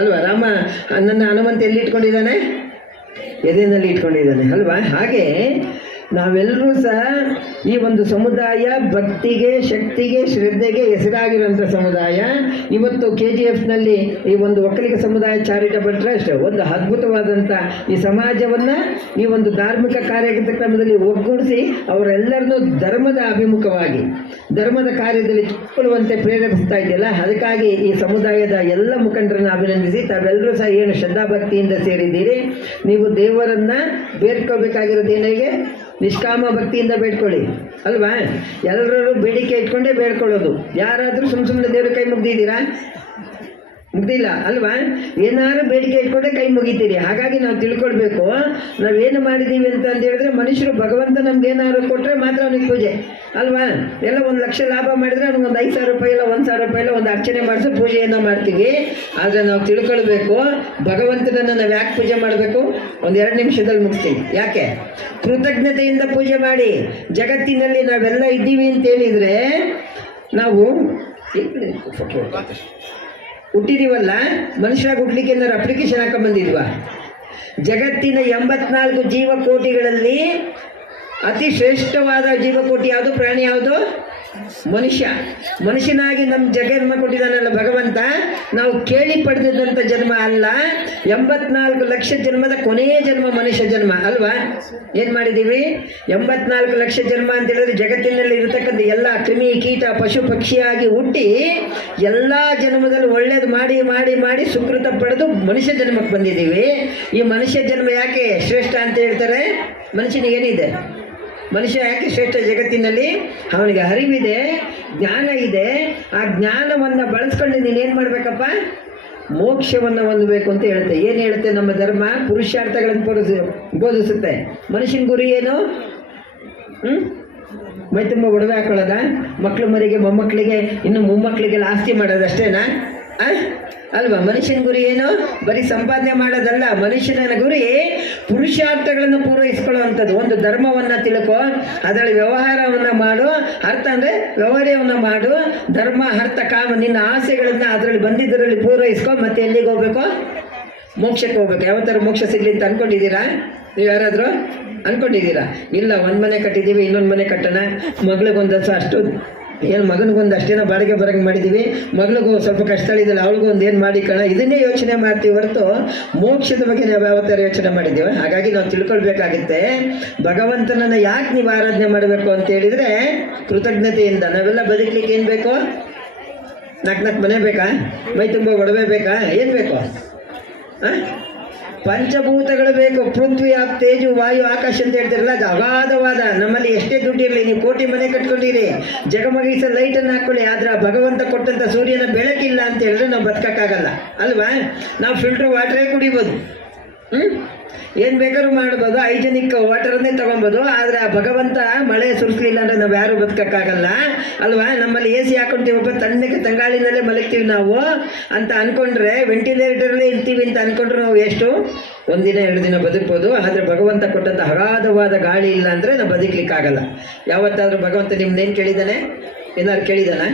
ಅಲ್ವಾ. ನನ್ನ ಹನುಮಂತ ಎಲ್ಲಿ ಇಟ್ಕೊಂಡಿದ್ದಾನೆ? ಎದೆಯಲ್ಲಿ ಇಟ್ಕೊಂಡಿದ್ದಾನೆ ಅಲ್ವಾ. ಹಾಗೆ ನಾವೆಲ್ಲರೂ ಸಹ ಈ ಒಂದು ಸಮುದಾಯ ಭಕ್ತಿಗೆ, ಶಕ್ತಿಗೆ, ಶ್ರದ್ಧೆಗೆ ಹೆಸರಾಗಿರುವಂಥ ಸಮುದಾಯ. ಇವತ್ತು KGFನಲ್ಲಿ ಈ ಒಂದು ಒಕ್ಕಲಿಗ ಸಮುದಾಯ ಚಾರಿಟಬಲ್ ಟ್ರಸ್ಟ್ ಒಂದು ಅದ್ಭುತವಾದಂಥ ಈ ಸಮಾಜವನ್ನು ಈ ಒಂದು ಧಾರ್ಮಿಕ ಕಾರ್ಯಕ್ರಮದಲ್ಲಿ ಒಗ್ಗೂಡಿಸಿ ಅವರೆಲ್ಲರನ್ನೂ ಧರ್ಮದ ಅಭಿಮುಖವಾಗಿ ಧರ್ಮದ ಕಾರ್ಯದಲ್ಲಿ ಚಿಕ್ಕಳುವಂತೆ ಪ್ರೇರೇಪಿಸ್ತಾ ಇದೆಯಲ್ಲ. ಅದಕ್ಕಾಗಿ ಈ ಸಮುದಾಯದ ಎಲ್ಲ ಮುಖಂಡರನ್ನು ಅಭಿನಂದಿಸಿ, ತಾವೆಲ್ಲರೂ ಸಹ ಏನು ಶ್ರದ್ಧಾಭಕ್ತಿಯಿಂದ ಸೇರಿದ್ದೀರಿ, ನೀವು ದೇವರನ್ನು ಬೇಡ್ಕೋಬೇಕಾಗಿರೋದು ಏನಿಗೆ ನಿಷ್ಕಾಮ ಭಕ್ತಿಯಿಂದ ಬೇಡ್ಕೊಳ್ಳಿ ಅಲ್ವಾ. ಎಲ್ಲರೂ ಬೇಡಿಕೆ ಇಟ್ಕೊಂಡೇ ಬೇಡ್ಕೊಳ್ಳೋದು. ಯಾರಾದರೂ ಸುಮ್ಮನೆ ದೇವ್ರ ಕೈ ಮುಗ್ದಿದ್ದೀರಾ? ಮುಗ್ದಿಲ್ಲ ಅಲ್ವಾ. ಏನಾದ್ರು ಬೇಡಿಕೆ ಇಟ್ಕೊಂಡೆ ಕೈ ಮುಗಿತೀರಿ. ಹಾಗಾಗಿ ನಾವು ತಿಳ್ಕೊಳ್ಬೇಕು, ನಾವೇನು ಮಾಡಿದ್ದೀವಿ ಅಂತ ಹೇಳಿದ್ರೆ ಮನುಷ್ಯರು ಭಗವಂತ ನಮ್ಗೆ ಏನಾದ್ರು ಕೊಟ್ಟರೆ ಮಾತ್ರ ಅವನಿಗೆ ಪೂಜೆ ಅಲ್ವಾ. ಎಲ್ಲ 1 ಲಕ್ಷ ಲಾಭ ಮಾಡಿದ್ರೆ ಅವ್ನಿಗೆ ಒಂದು 5,000 ರೂಪಾಯಿ ಇಲ್ಲ 1,000 ರೂಪಾಯಿ ಇಲ್ಲ ಒಂದು ಅರ್ಚನೆ ಮಾಡಿಸಿ ಪೂಜೆಯನ್ನು ಮಾಡ್ತೀವಿ. ಆದರೆ ನಾವು ತಿಳ್ಕೊಳ್ಬೇಕು, ಭಗವಂತನನ್ನು ನಾವು ಯಾಕೆ ಪೂಜೆ ಮಾಡಬೇಕು? ಒಂದು 2 ನಿಮಿಷದಲ್ಲಿ ಮುಗಿಸ್ತೀವಿ. ಯಾಕೆ? ಕೃತಜ್ಞತೆಯಿಂದ ಪೂಜೆ ಮಾಡಿ. ಜಗತ್ತಿನಲ್ಲಿ ನಾವೆಲ್ಲ ಇದ್ದೀವಿ ಅಂತ ಹೇಳಿದರೆ ನಾವು ಹುಟ್ಟಿದೀವಲ್ಲ, ಮನುಷ್ಯರಾಗಿ ಹುಟ್ಟಲಿಕ್ಕೆ ಏನಾದ್ರು ಅಪ್ಲಿಕೇಶನ್ ಹಾಕೊಂಡ್ಬಂದಿದ್ವಾ? ಜಗತ್ತಿನ 84 ಜೀವಕೋಟಿಗಳಲ್ಲಿ ಅತಿ ಶ್ರೇಷ್ಠವಾದ ಜೀವಕೋಟಿ ಯಾವುದು? ಪ್ರಾಣಿ ಯಾವುದು? ಮನುಷ್ಯನಾಗಿ ನಮ್ಮ ಜನ್ಮ ಕೊಟ್ಟಿದ್ದಾನಲ್ಲ ಭಗವಂತ. ನಾವು ಕೇಳಿ ಪಡೆದಿದ್ದಂಥ ಜನ್ಮ ಅಲ್ಲ, 84 ಲಕ್ಷ ಜನ್ಮದ ಕೊನೆಯ ಜನ್ಮ ಮನುಷ್ಯ ಜನ್ಮ ಅಲ್ವಾ. ಏನು ಮಾಡಿದ್ದೀವಿ? 84 ಲಕ್ಷ ಜನ್ಮ ಅಂತ ಹೇಳಿದ್ರೆ ಜಗತ್ತಿನಲ್ಲಿ ಇರತಕ್ಕಂಥ ಎಲ್ಲ ಕ್ರಿಮಿ ಕೀಟ ಪಶು ಪಕ್ಷಿಯಾಗಿ ಹುಟ್ಟಿ ಎಲ್ಲ ಜನ್ಮದಲ್ಲಿ ಒಳ್ಳೇದು ಮಾಡಿ ಮಾಡಿ ಮಾಡಿ ಸುಕೃತ ಪಡೆದು ಮನುಷ್ಯ ಜನ್ಮಕ್ಕೆ ಬಂದಿದ್ದೀವಿ. ಈ ಮನುಷ್ಯ ಜನ್ಮ ಯಾಕೆ ಶ್ರೇಷ್ಠ ಅಂತ ಹೇಳ್ತಾರೆ? ಮನುಷ್ಯನಿಗೇನಿದೆ? ಮನುಷ್ಯ ಯಾಕೆ ಶ್ರೇಷ್ಠ ಜಗತ್ತಿನಲ್ಲಿ? ಅವನಿಗೆ ಅರಿವಿದೆ, ಜ್ಞಾನ ಇದೆ. ಆ ಜ್ಞಾನವನ್ನು ಬಳಸ್ಕೊಂಡು ನೀನೇನು ಮಾಡಬೇಕಪ್ಪ? ಮೋಕ್ಷವನ್ನು ಹೊಂದಬೇಕು ಅಂತ ಹೇಳುತ್ತೆ. ಏನು ಹೇಳುತ್ತೆ ನಮ್ಮ ಧರ್ಮ? ಪುರುಷಾರ್ಥಗಳನ್ನು ಬೋಧಿಸುತ್ತೆ. ಮನುಷ್ಯನ ಗುರಿ ಏನು? ಮೈ ತುಂಬ ಒಡವೆ ಹಾಕೊಳ್ಳೋದ? ಮಕ್ಕಳು ಮರಿಗೆ, ಮೊಮ್ಮಕ್ಕಳಿಗೆ, ಇನ್ನು ಮೊಮ್ಮಕ್ಕಳಿಗೆಲ್ಲ ಆಸ್ತಿ ಮಾಡೋದಷ್ಟೇನಾ ಅಲ್ವಾ. ಮನುಷ್ಯನ ಗುರಿ ಏನು? ಬರೀ ಸಂಪಾದನೆ ಮಾಡೋದಲ್ಲ. ಮನುಷ್ಯನ ಗುರಿ ಪುರುಷಾರ್ಥಗಳನ್ನು ಪೂರೈಸ್ಕೊಳ್ಳುವಂಥದ್ದು. ಒಂದು ಧರ್ಮವನ್ನು ತಿಳ್ಕೊ, ಅದರಲ್ಲಿ ವ್ಯವಹಾರವನ್ನು ಮಾಡು. ಅರ್ಥ ಅಂದರೆ ವ್ಯವಹಾರವನ್ನು ಮಾಡು. ಧರ್ಮ ಅರ್ಥ ಕಾಮ, ನಿನ್ನ ಆಸೆಗಳನ್ನು ಅದರಲ್ಲಿ ಬಂದಿದ್ದರಲ್ಲಿ ಪೂರೈಸ್ಕೊ. ಮತ್ತೆ ಎಲ್ಲಿಗೆ ಹೋಗ್ಬೇಕು? ಮೋಕ್ಷಕ್ಕೆ ಹೋಗ್ಬೇಕು. ಯಾವ ಥರ ಮೋಕ್ಷ ಸಿಗಲಿ ಅಂತ ಅಂದ್ಕೊಂಡಿದ್ದೀರಾ? ನೀವು ಯಾರಾದರೂ ಅಂದ್ಕೊಂಡಿದ್ದೀರಾ? ಇಲ್ಲ, ಒಂದು ಮನೆ ಕಟ್ಟಿದ್ದೀವಿ, ಇನ್ನೊಂದು ಮನೆ ಕಟ್ಟೋಣ, ಮಗಳಿಗೊಂದು ಅಷ್ಟು ಏನು ಮಗನಿಗೊಂದು ಅಷ್ಟೇನೋ ಬಾಡಿಗೆ ಬರೋಂಗೆ ಮಾಡಿದ್ದೀವಿ, ಮಗಳಿಗೂ ಸ್ವಲ್ಪ ಕಷ್ಟಗಳಿದ್ದಲ್ಲ ಅವಳಿಗೂ ಒಂದು ಏನು ಮಾಡಿ ಕಣ, ಇದನ್ನೇ ಯೋಚನೆ ಮಾಡ್ತೀವಿ ಹೊರತು ಮೋಕ್ಷದ ಬಗ್ಗೆ ನಾವು ಯಾವ ಥರ ಯೋಚನೆ ಮಾಡಿದ್ದೀವಿ. ಹಾಗಾಗಿ ನಾವು ತಿಳ್ಕೊಳ್ಬೇಕಾಗುತ್ತೆ, ಭಗವಂತನನ್ನು ಯಾಕೆ ನೀವು ಆರಾಧನೆ ಮಾಡಬೇಕು ಅಂತ ಹೇಳಿದರೆ ಕೃತಜ್ಞತೆಯಿಂದ. ನಾವೆಲ್ಲ ಬದುಕಲಿಕ್ಕೆ ಏನು ಬೇಕು? 4 ಮನೆ ಬೇಕಾ? ಮೈ ತುಂಬ ಒಡವೆ ಬೇಕಾ? ಏನು ಬೇಕು? ಪಂಚಭೂತಗಳು ಬೇಕು. ಪೃಥ್ವಿ ಆಪ್ ತೇಜು ವಾಯು ಆಕಾಶ ಅಂತ ಹೇಳ್ತಿರಲ್ಲ, ಅದು ಅಗಾಧವಾದ. ನಮ್ಮಲ್ಲಿ ಎಷ್ಟೇ ದುಡ್ಡಿರಲಿ, ನೀವು ಕೋಟಿ ಮನೆ ಕಟ್ಕೊಂಡಿರಿ, ಜಗಮಗಿಸ ಲೈಟನ್ನು ಹಾಕೊಳ್ಳಿ, ಆದ್ರೆ ಭಗವಂತ ಕೊಟ್ಟಂತ ಸೂರ್ಯನ ಬೆಳಕಿಲ್ಲ ಅಂತ ಹೇಳಿದ್ರೆ ನಾವು ಬದುಕಕ್ಕಾಗಲ್ಲ ಅಲ್ವಾ? ನಾವು ಫಿಲ್ಟರ್ ವಾಟರೇ ಕುಡಿಬೋದು, ಏನು ಬೇಕಾದ್ರೂ ಮಾಡ್ಬೋದು, ಹೈಜೆನಿಕ್ ವಾಟರನ್ನೇ ತೊಗೊಬೋದು. ಆದರೆ ಆ ಭಗವಂತ ಮಳೆ ಸುರಿಸಲಿಲ್ಲ ಅಂದರೆ ನಾವು ಯಾರೂ ಬದುಕಕ್ಕಾಗಲ್ಲ ಅಲ್ವಾ? ನಮ್ಮಲ್ಲಿ ಎ ಸಿ ಹಾಕೊಂತೀವಪ್ಪ, ತಣ್ಣಗೆ ತಂಗಾಳಿನಲ್ಲೇ ಮಲಗ್ತೀವಿ ನಾವು ಅಂತ ಅಂದ್ಕೊಂಡ್ರೆ, ವೆಂಟಿಲೇಟರಲ್ಲೇ ಇರ್ತೀವಿ ಅಂತ ಅಂದ್ಕೊಂಡ್ರೆ ನಾವು ಎಷ್ಟು ಒಂದಿನ 2 ದಿನ ಬದುಕ್ಬೋದು. ಆದರೆ ಭಗವಂತ ಕೊಟ್ಟಂಥ ಅಗಾಧವಾದ ಗಾಳಿ ಇಲ್ಲ ಅಂದರೆ ನಾವು ಬದುಕಲಿಕ್ಕಾಗಲ್ಲ. ಯಾವತ್ತಾದರೂ ಭಗವಂತ ನಿಮ್ಮನ್ನೇನು ಕೇಳಿದ್ದಾನೆ? ಏನಾದ್ರು ಕೇಳಿದಾನ?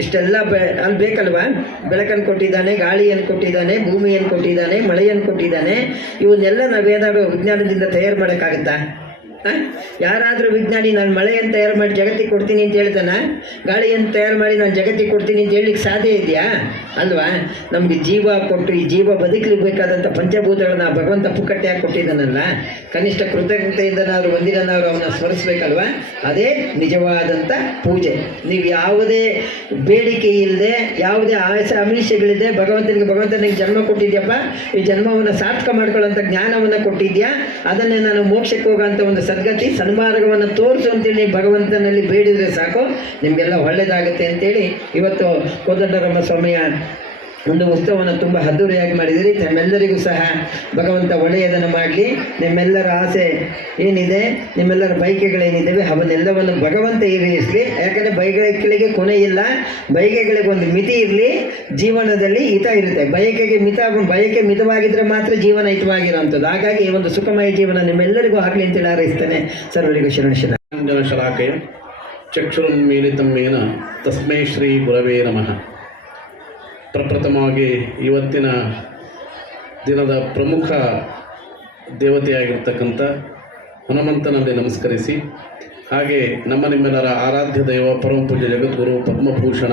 ಇಷ್ಟೆಲ್ಲ ಅಲ್ಲಿ ಬೇಕಲ್ವಾ? ಬೆಳಕನ್ನು ಕೊಟ್ಟಿದ್ದಾನೆ, ಗಾಳಿಯನ್ನು ಕೊಟ್ಟಿದ್ದಾನೆ, ಭೂಮಿಯನ್ನು ಕೊಟ್ಟಿದ್ದಾನೆ, ಮಳೆಯನ್ನು ಕೊಟ್ಟಿದ್ದಾನೆ. ಇವನ್ನೆಲ್ಲ ನಾವೇನಾದ್ರು ವಿಜ್ಞಾನದಿಂದ ತಯಾರು ಮಾಡೋಕ್ಕಾಗತ್ತಾ? ಯಾರಾದರೂ ವಿಜ್ಞಾನಿ ನಾನು ಮಳೆಯನ್ನು ತಯಾರು ಮಾಡಿ ಜಗತ್ತಿಗೆ ಕೊಡ್ತೀನಿ ಅಂತ ಹೇಳ್ತಾನ? ಗಾಳಿಯನ್ನು ತಯಾರು ಮಾಡಿ ನಾನು ಜಗತ್ತಿಗೆ ಕೊಡ್ತೀನಿ ಅಂತ ಹೇಳಲಿಕ್ಕೆ ಸಾಧ್ಯ ಇದೆಯಾ? ಅಲ್ವಾ? ನಮಗೆ ಜೀವ ಕೊಟ್ಟು ಈ ಜೀವ ಬದುಕಲಿಕ್ಕೆ ಬೇಕಾದಂಥ ಪಂಚಭೂತಗಳನ್ನ ಭಗವಂತ ಪುಕ್ಕಟ್ಟೆಯಾಗಿ ಕೊಟ್ಟಿದ್ದಾನಲ್ಲ, ಕನಿಷ್ಠ ಕೃತಜ್ಞತೆಯಿಂದ ನಾವು ಒಂದಿನಾದ್ರು ಅವನ್ನ ಸ್ಮರಿಸ್ಬೇಕಲ್ವಾ? ಅದೇ ನಿಜವಾದಂಥ ಪೂಜೆ. ನೀವು ಯಾವುದೇ ಬೇಡಿಕೆ ಇಲ್ಲದೆ, ಯಾವುದೇ ಆಸೆ ಅಮಿಷಗಳಿದೆ, ಭಗವಂತನಿಗೆ ಜನ್ಮ ಕೊಟ್ಟಿದ್ಯಪ್ಪ, ಈ ಜನ್ಮವನ್ನು ಸಾರ್ಥಕ ಮಾಡ್ಕೊಳ್ಳೋಂಥ ಜ್ಞಾನವನ್ನು ಕೊಟ್ಟಿದ್ಯಾ, ಅದನ್ನೇ ನಾನು ಮೋಕ್ಷಕ್ಕೆ ಹೋಗೋಂಥ ಒಂದು ಸದ್ಗತಿ ಸನ್ಮಾರ್ಗವನ್ನು ತೋರಿಸು ಅಂತೇಳಿ ಭಗವಂತನಲ್ಲಿ ಬೇಡಿದರೆ ಸಾಕು, ನಿಮಗೆಲ್ಲ ಒಳ್ಳೆಯದಾಗುತ್ತೆ ಅಂತೇಳಿ ಇವತ್ತು ಕೋದಂಡರಾಮ ಸ್ವಾಮಿಯ ಒಂದು ಉತ್ಸವವನ್ನು ತುಂಬ ಅದ್ದೂರಿಯಾಗಿ ಮಾಡಿದಿರಿ. ನಿಮ್ಮೆಲ್ಲರಿಗೂ ಸಹ ಭಗವಂತ ಒಳ್ಳೆಯದನ್ನು ಮಾಡಲಿ. ನಿಮ್ಮೆಲ್ಲರ ಆಸೆ ಏನಿದೆ, ನಿಮ್ಮೆಲ್ಲರ ಬಯಕೆಗಳೇನಿದ್ದಾವೆ ಅವನ್ನೆಲ್ಲವನ್ನು ಭಗವಂತ ಈಡೇರಿಸಲಿ. ಯಾಕಂದರೆ ಬಯಕೆಗಳಿಗೆ ಕೊನೆ ಇಲ್ಲ, ಬಯಕೆಗಳಿಗೆ ಒಂದು ಮಿತಿ ಇರಲಿ. ಜೀವನದಲ್ಲಿ ಹಿತ ಇರುತ್ತೆ. ಬಯಕೆ ಮಿತವಾಗಿದ್ದರೆ ಮಾತ್ರ ಜೀವನ ಹಿತವಾಗಿರೋಂಥದ್ದು. ಹಾಗಾಗಿ ಈ ಒಂದು ಸುಖಮಯ ಜೀವನ ನಿಮ್ಮೆಲ್ಲರಿಗೂ ಆಗಲಿ ಅಂತೇಳಿ ಹಾರೈಸ್ತೇನೆ. ಸರ್ವರಿಗೂ ಶರಣ ಶಲಾಕೆಯ ಚಕ್ಷುರುನ್ಮೀಲಿತಮ್ಮೇನ ತಸ್ಮೈ ಶ್ರೀ ಗುರವೇ ನಮಃ. ಪ್ರಪ್ರಥಮವಾಗಿ ಇವತ್ತಿನ ದಿನದ ಪ್ರಮುಖ ದೇವತೆಯಾಗಿರ್ತಕ್ಕಂಥ ಹನುಮಂತನಲ್ಲಿ ನಮಸ್ಕರಿಸಿ, ಹಾಗೆ ನಿಮ್ಮೆಲ್ಲರ ಆರಾಧ್ಯ ದೈವ ಪರಮ ಪೂಜ್ಯ ಜಗದ್ಗುರು ಪದ್ಮಭೂಷಣ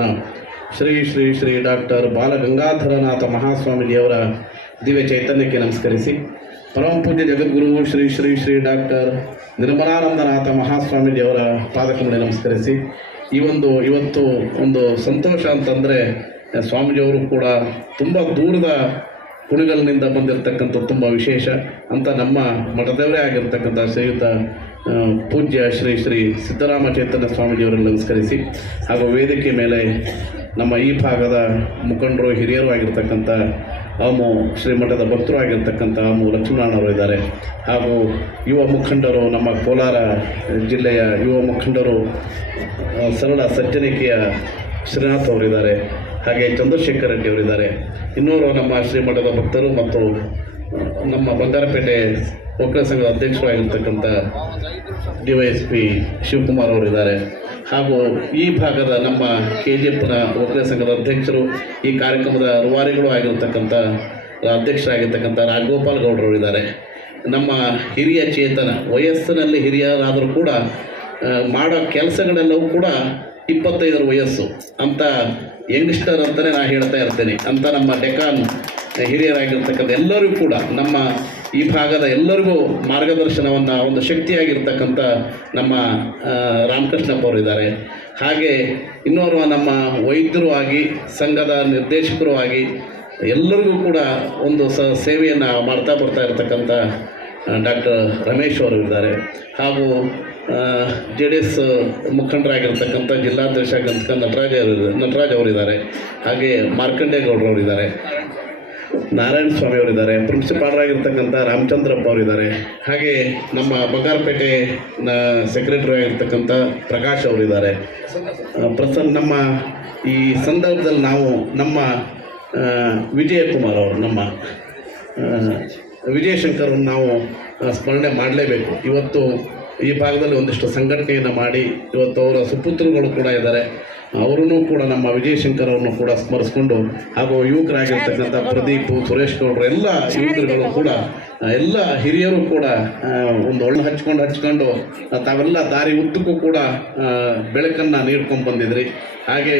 ಶ್ರೀ ಶ್ರೀ ಶ್ರೀ ಡಾಕ್ಟರ್ ಬಾಲಗಂಗಾಧರನಾಥ ಮಹಾಸ್ವಾಮಿಜಿಯವರ ದಿವ್ಯ ಚೈತನ್ಯಕ್ಕೆ ನಮಸ್ಕರಿಸಿ, ಪರಮ ಪೂಜ್ಯ ಜಗದ್ಗುರು ಶ್ರೀ ಶ್ರೀ ಶ್ರೀ ಡಾಕ್ಟರ್ ನಿರ್ಮಲಾನಂದನಾಥ ಮಹಾಸ್ವಾಮಿಜಿಯವರ ಪಾದಕಗಳಿಗೆ ನಮಸ್ಕರಿಸಿ, ಇವತ್ತು ಒಂದು ಸಂತೋಷ ಅಂತಂದರೆ ಸ್ವಾಮೀಜಿಯವರು ಕೂಡ ತುಂಬ ದೂರದ ಕುಣಿಗಲ್ನಿಂದ ಬಂದಿರತಕ್ಕಂಥ ತುಂಬ ವಿಶೇಷ ಅಂತ ನಮ್ಮ ಮಠದೇವರೇ ಆಗಿರ್ತಕ್ಕಂಥ ಶ್ರೀಯುತ ಪೂಜ್ಯ ಶ್ರೀ ಶ್ರೀ ಸಿದ್ದರಾಮ ಚೈತನ್ಯ ಸ್ವಾಮೀಜಿಯವರಲ್ಲಿ ನಮಸ್ಕರಿಸಿ, ಹಾಗೂ ವೇದಿಕೆ ಮೇಲೆ ನಮ್ಮ ಈ ಭಾಗದ ಮುಖಂಡರು ಹಿರಿಯರು ಆಗಿರ್ತಕ್ಕಂಥ ಆಮು ಶ್ರೀಮಠದ ಭಕ್ತರು ಆಗಿರ್ತಕ್ಕಂಥ ಆಮು ಲಕ್ಷ್ಮಣವರು ಇದ್ದಾರೆ, ಹಾಗೂ ಯುವ ಮುಖಂಡರು ನಮ್ಮ ಕೋಲಾರ ಜಿಲ್ಲೆಯ ಯುವ ಮುಖಂಡರು ಸರಳ ಸಜ್ಜನಿಕೆಯ ಶ್ರೀನಾಥ್ ಅವರಿದ್ದಾರೆ, ಹಾಗೆ ಚಂದ್ರಶೇಖರ್ ರೆಡ್ಡಿ ಅವರಿದ್ದಾರೆ. ಇನ್ನೂರು ನಮ್ಮ ಶ್ರೀಮಠದ ಭಕ್ತರು ಮತ್ತು ನಮ್ಮ ಬಂಗಾರಪೇಟೆ ಒಕ್ಕಲ ಸಂಘದ ಅಧ್ಯಕ್ಷರು ಆಗಿರ್ತಕ್ಕಂಥ DYSP ಶಿವಕುಮಾರ್ ಅವರಿದ್ದಾರೆ, ಹಾಗೂ ಈ ಭಾಗದ ನಮ್ಮ KGFನ ಒಕ್ಕಲ ಸಂಘದ ಅಧ್ಯಕ್ಷರು, ಈ ಕಾರ್ಯಕ್ರಮದ ರೂವಾರಿಗಳು ಆಗಿರ್ತಕ್ಕಂಥ ಅಧ್ಯಕ್ಷರಾಗಿರ್ತಕ್ಕಂಥ ರಾಜಗೋಪಾಲ್ ಗೌಡರವರಿದ್ದಾರೆ. ನಮ್ಮ ಹಿರಿಯ ಚೇತನ, ವಯಸ್ಸಿನಲ್ಲಿ ಹಿರಿಯರಾದರೂ ಕೂಡ ಮಾಡೋ ಕೆಲಸಗಳೆಲ್ಲವೂ ಕೂಡ 25 ವಯಸ್ಸು ಅಂತ ಯಂಗ್ಸ್ಟರ್ ಅಂತಲೇ ನಾನು ಹೇಳ್ತಾ ಇರ್ತೇನೆ ಅಂತ ನಮ್ಮ ಡೆಕಾನ್ ಹಿರಿಯರಾಗಿರ್ತಕ್ಕಂಥ ಎಲ್ಲರಿಗೂ ಕೂಡ, ನಮ್ಮ ಈ ಭಾಗದ ಎಲ್ಲರಿಗೂ ಮಾರ್ಗದರ್ಶನವನ್ನು ಒಂದು ಶಕ್ತಿಯಾಗಿರ್ತಕ್ಕಂಥ ನಮ್ಮ ರಾಮಕೃಷ್ಣಪ್ಪ ಅವರಿದ್ದಾರೆ. ಹಾಗೆ ಇನ್ನೋರ್ವ ನಮ್ಮ ವೈದ್ಯರು ಆಗಿ, ಸಂಘದ ನಿರ್ದೇಶಕರು ಆಗಿ ಎಲ್ಲರಿಗೂ ಕೂಡ ಒಂದು ಸೇವೆಯನ್ನು ಮಾಡ್ತಾ ಬರ್ತಾ ಇರತಕ್ಕಂಥ ಡಾಕ್ಟರ್ ರಮೇಶ್ ಅವರು ಇದ್ದಾರೆ, ಹಾಗೂ JDS ಮುಖಂಡರಾಗಿರ್ತಕ್ಕಂಥ ಜಿಲ್ಲಾಧ್ಯಕ್ಷ ಆಗಿರ್ತಕ್ಕಂಥ ನಟರಾಜ್ ಅವರಿದ್ದಾರೆ, ಹಾಗೆ ಮಾರ್ಕಂಡೇಗೌಡರವರಿದ್ದಾರೆ, ನಾರಾಯಣ ಸ್ವಾಮಿ ಅವರಿದ್ದಾರೆ, ಪ್ರಿನ್ಸಿಪಾಲರಾಗಿರ್ತಕ್ಕಂಥ ರಾಮಚಂದ್ರಪ್ಪ ಅವರಿದ್ದಾರೆ, ಹಾಗೆ ನಮ್ಮ ಬಂಗಾರಪೇಟೆ ಸೆಕ್ರೆಟರಿ ಆಗಿರ್ತಕ್ಕಂಥ ಪ್ರಕಾಶ್ ಅವರಿದ್ದಾರೆ. ನಮ್ಮ ಈ ಸಂದರ್ಭದಲ್ಲಿ ನಾವು ನಮ್ಮ ವಿಜಯಕುಮಾರ್ ಅವರು, ನಮ್ಮ ವಿಜಯಶಂಕರನ್ನು ನಾವು ಸ್ಮರಣೆ ಮಾಡಲೇಬೇಕು. ಇವತ್ತು ಈ ಭಾಗದಲ್ಲಿ ಒಂದಿಷ್ಟು ಸಂಘಟನೆಯನ್ನು ಮಾಡಿ ಇವತ್ತು ಅವರ ಸುಪುತ್ರಗಳು ಕೂಡ ಇದ್ದಾರೆ, ಅವರೂ ಕೂಡ ನಮ್ಮ ವಿಜಯಶಂಕರ್ ಅವರನ್ನು ಕೂಡ ಸ್ಮರಿಸ್ಕೊಂಡು, ಹಾಗೂ ಯುವಕರಾಗಿರ್ತಕ್ಕಂಥ ಪ್ರದೀಪ್, ಸುರೇಶ್ ಗೌಡರು, ಎಲ್ಲ ಯುವಕರುಗಳು ಕೂಡ, ಎಲ್ಲ ಹಿರಿಯರು ಕೂಡ ಒಂದು ಒಳ್ಳೆ ಹಚ್ಕೊಂಡು ತಾವೆಲ್ಲ ದಾರಿ ಉದ್ದಕ್ಕೂ ಕೂಡ ಬೆಳಕನ್ನು ನೀಡ್ಕೊಂಡು ಬಂದಿದ್ರಿ. ಹಾಗೆ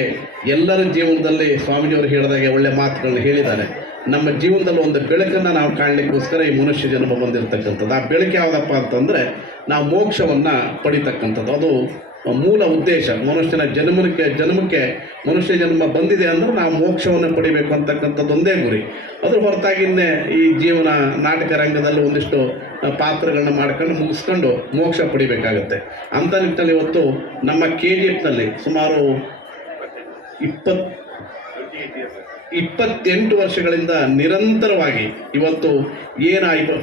ಎಲ್ಲರ ಜೀವನದಲ್ಲಿ ಸ್ವಾಮೀಜಿಯವರು ಹೇಳಿದಾಗೆ ಒಳ್ಳೆ ಮಾತುಗಳನ್ನ ಹೇಳಿದ್ದಾರೆ. ನಮ್ಮ ಜೀವನದಲ್ಲಿ ಒಂದು ಬೆಳಕನ್ನು ನಾವು ಕಾಣಲಿಕ್ಕೋಸ್ಕರ ಈ ಮನುಷ್ಯ ಜನ್ಮ ಬಂದಿರತಕ್ಕಂಥದ್ದು. ಆ ಬೆಳಕು ಯಾವುದಪ್ಪ ಅಂತಂದರೆ ನಾವು ಮೋಕ್ಷವನ್ನು ಪಡಿತಕ್ಕಂಥದ್ದು. ಅದು ಮೂಲ ಉದ್ದೇಶ. ಮನುಷ್ಯನ ಜನ್ಮಕ್ಕೆ ಮನುಷ್ಯ ಜನ್ಮ ಬಂದಿದೆ ಅಂದ್ರೆ ನಾವು ಮೋಕ್ಷವನ್ನು ಪಡಿಬೇಕು ಅಂತಕ್ಕಂಥದ್ದು ಒಂದೇ ಗುರಿ. ಅದ್ರ ಹೊರತಾಗಿನ್ನೇ ಈ ಜೀವನ ನಾಟಕ ರಂಗದಲ್ಲಿ ಒಂದಿಷ್ಟು ಪಾತ್ರಗಳನ್ನ ಮಾಡ್ಕೊಂಡು ಮುಗಿಸ್ಕೊಂಡು ಮೋಕ್ಷ ಪಡಿಬೇಕಾಗತ್ತೆ. ಅಂಥ ನಿಟ್ಟಿನಲ್ಲಿ ಇವತ್ತು ನಮ್ಮ KGFನಲ್ಲಿ ಸುಮಾರು 28 ವರ್ಷಗಳಿಂದ ನಿರಂತರವಾಗಿ ಇವತ್ತು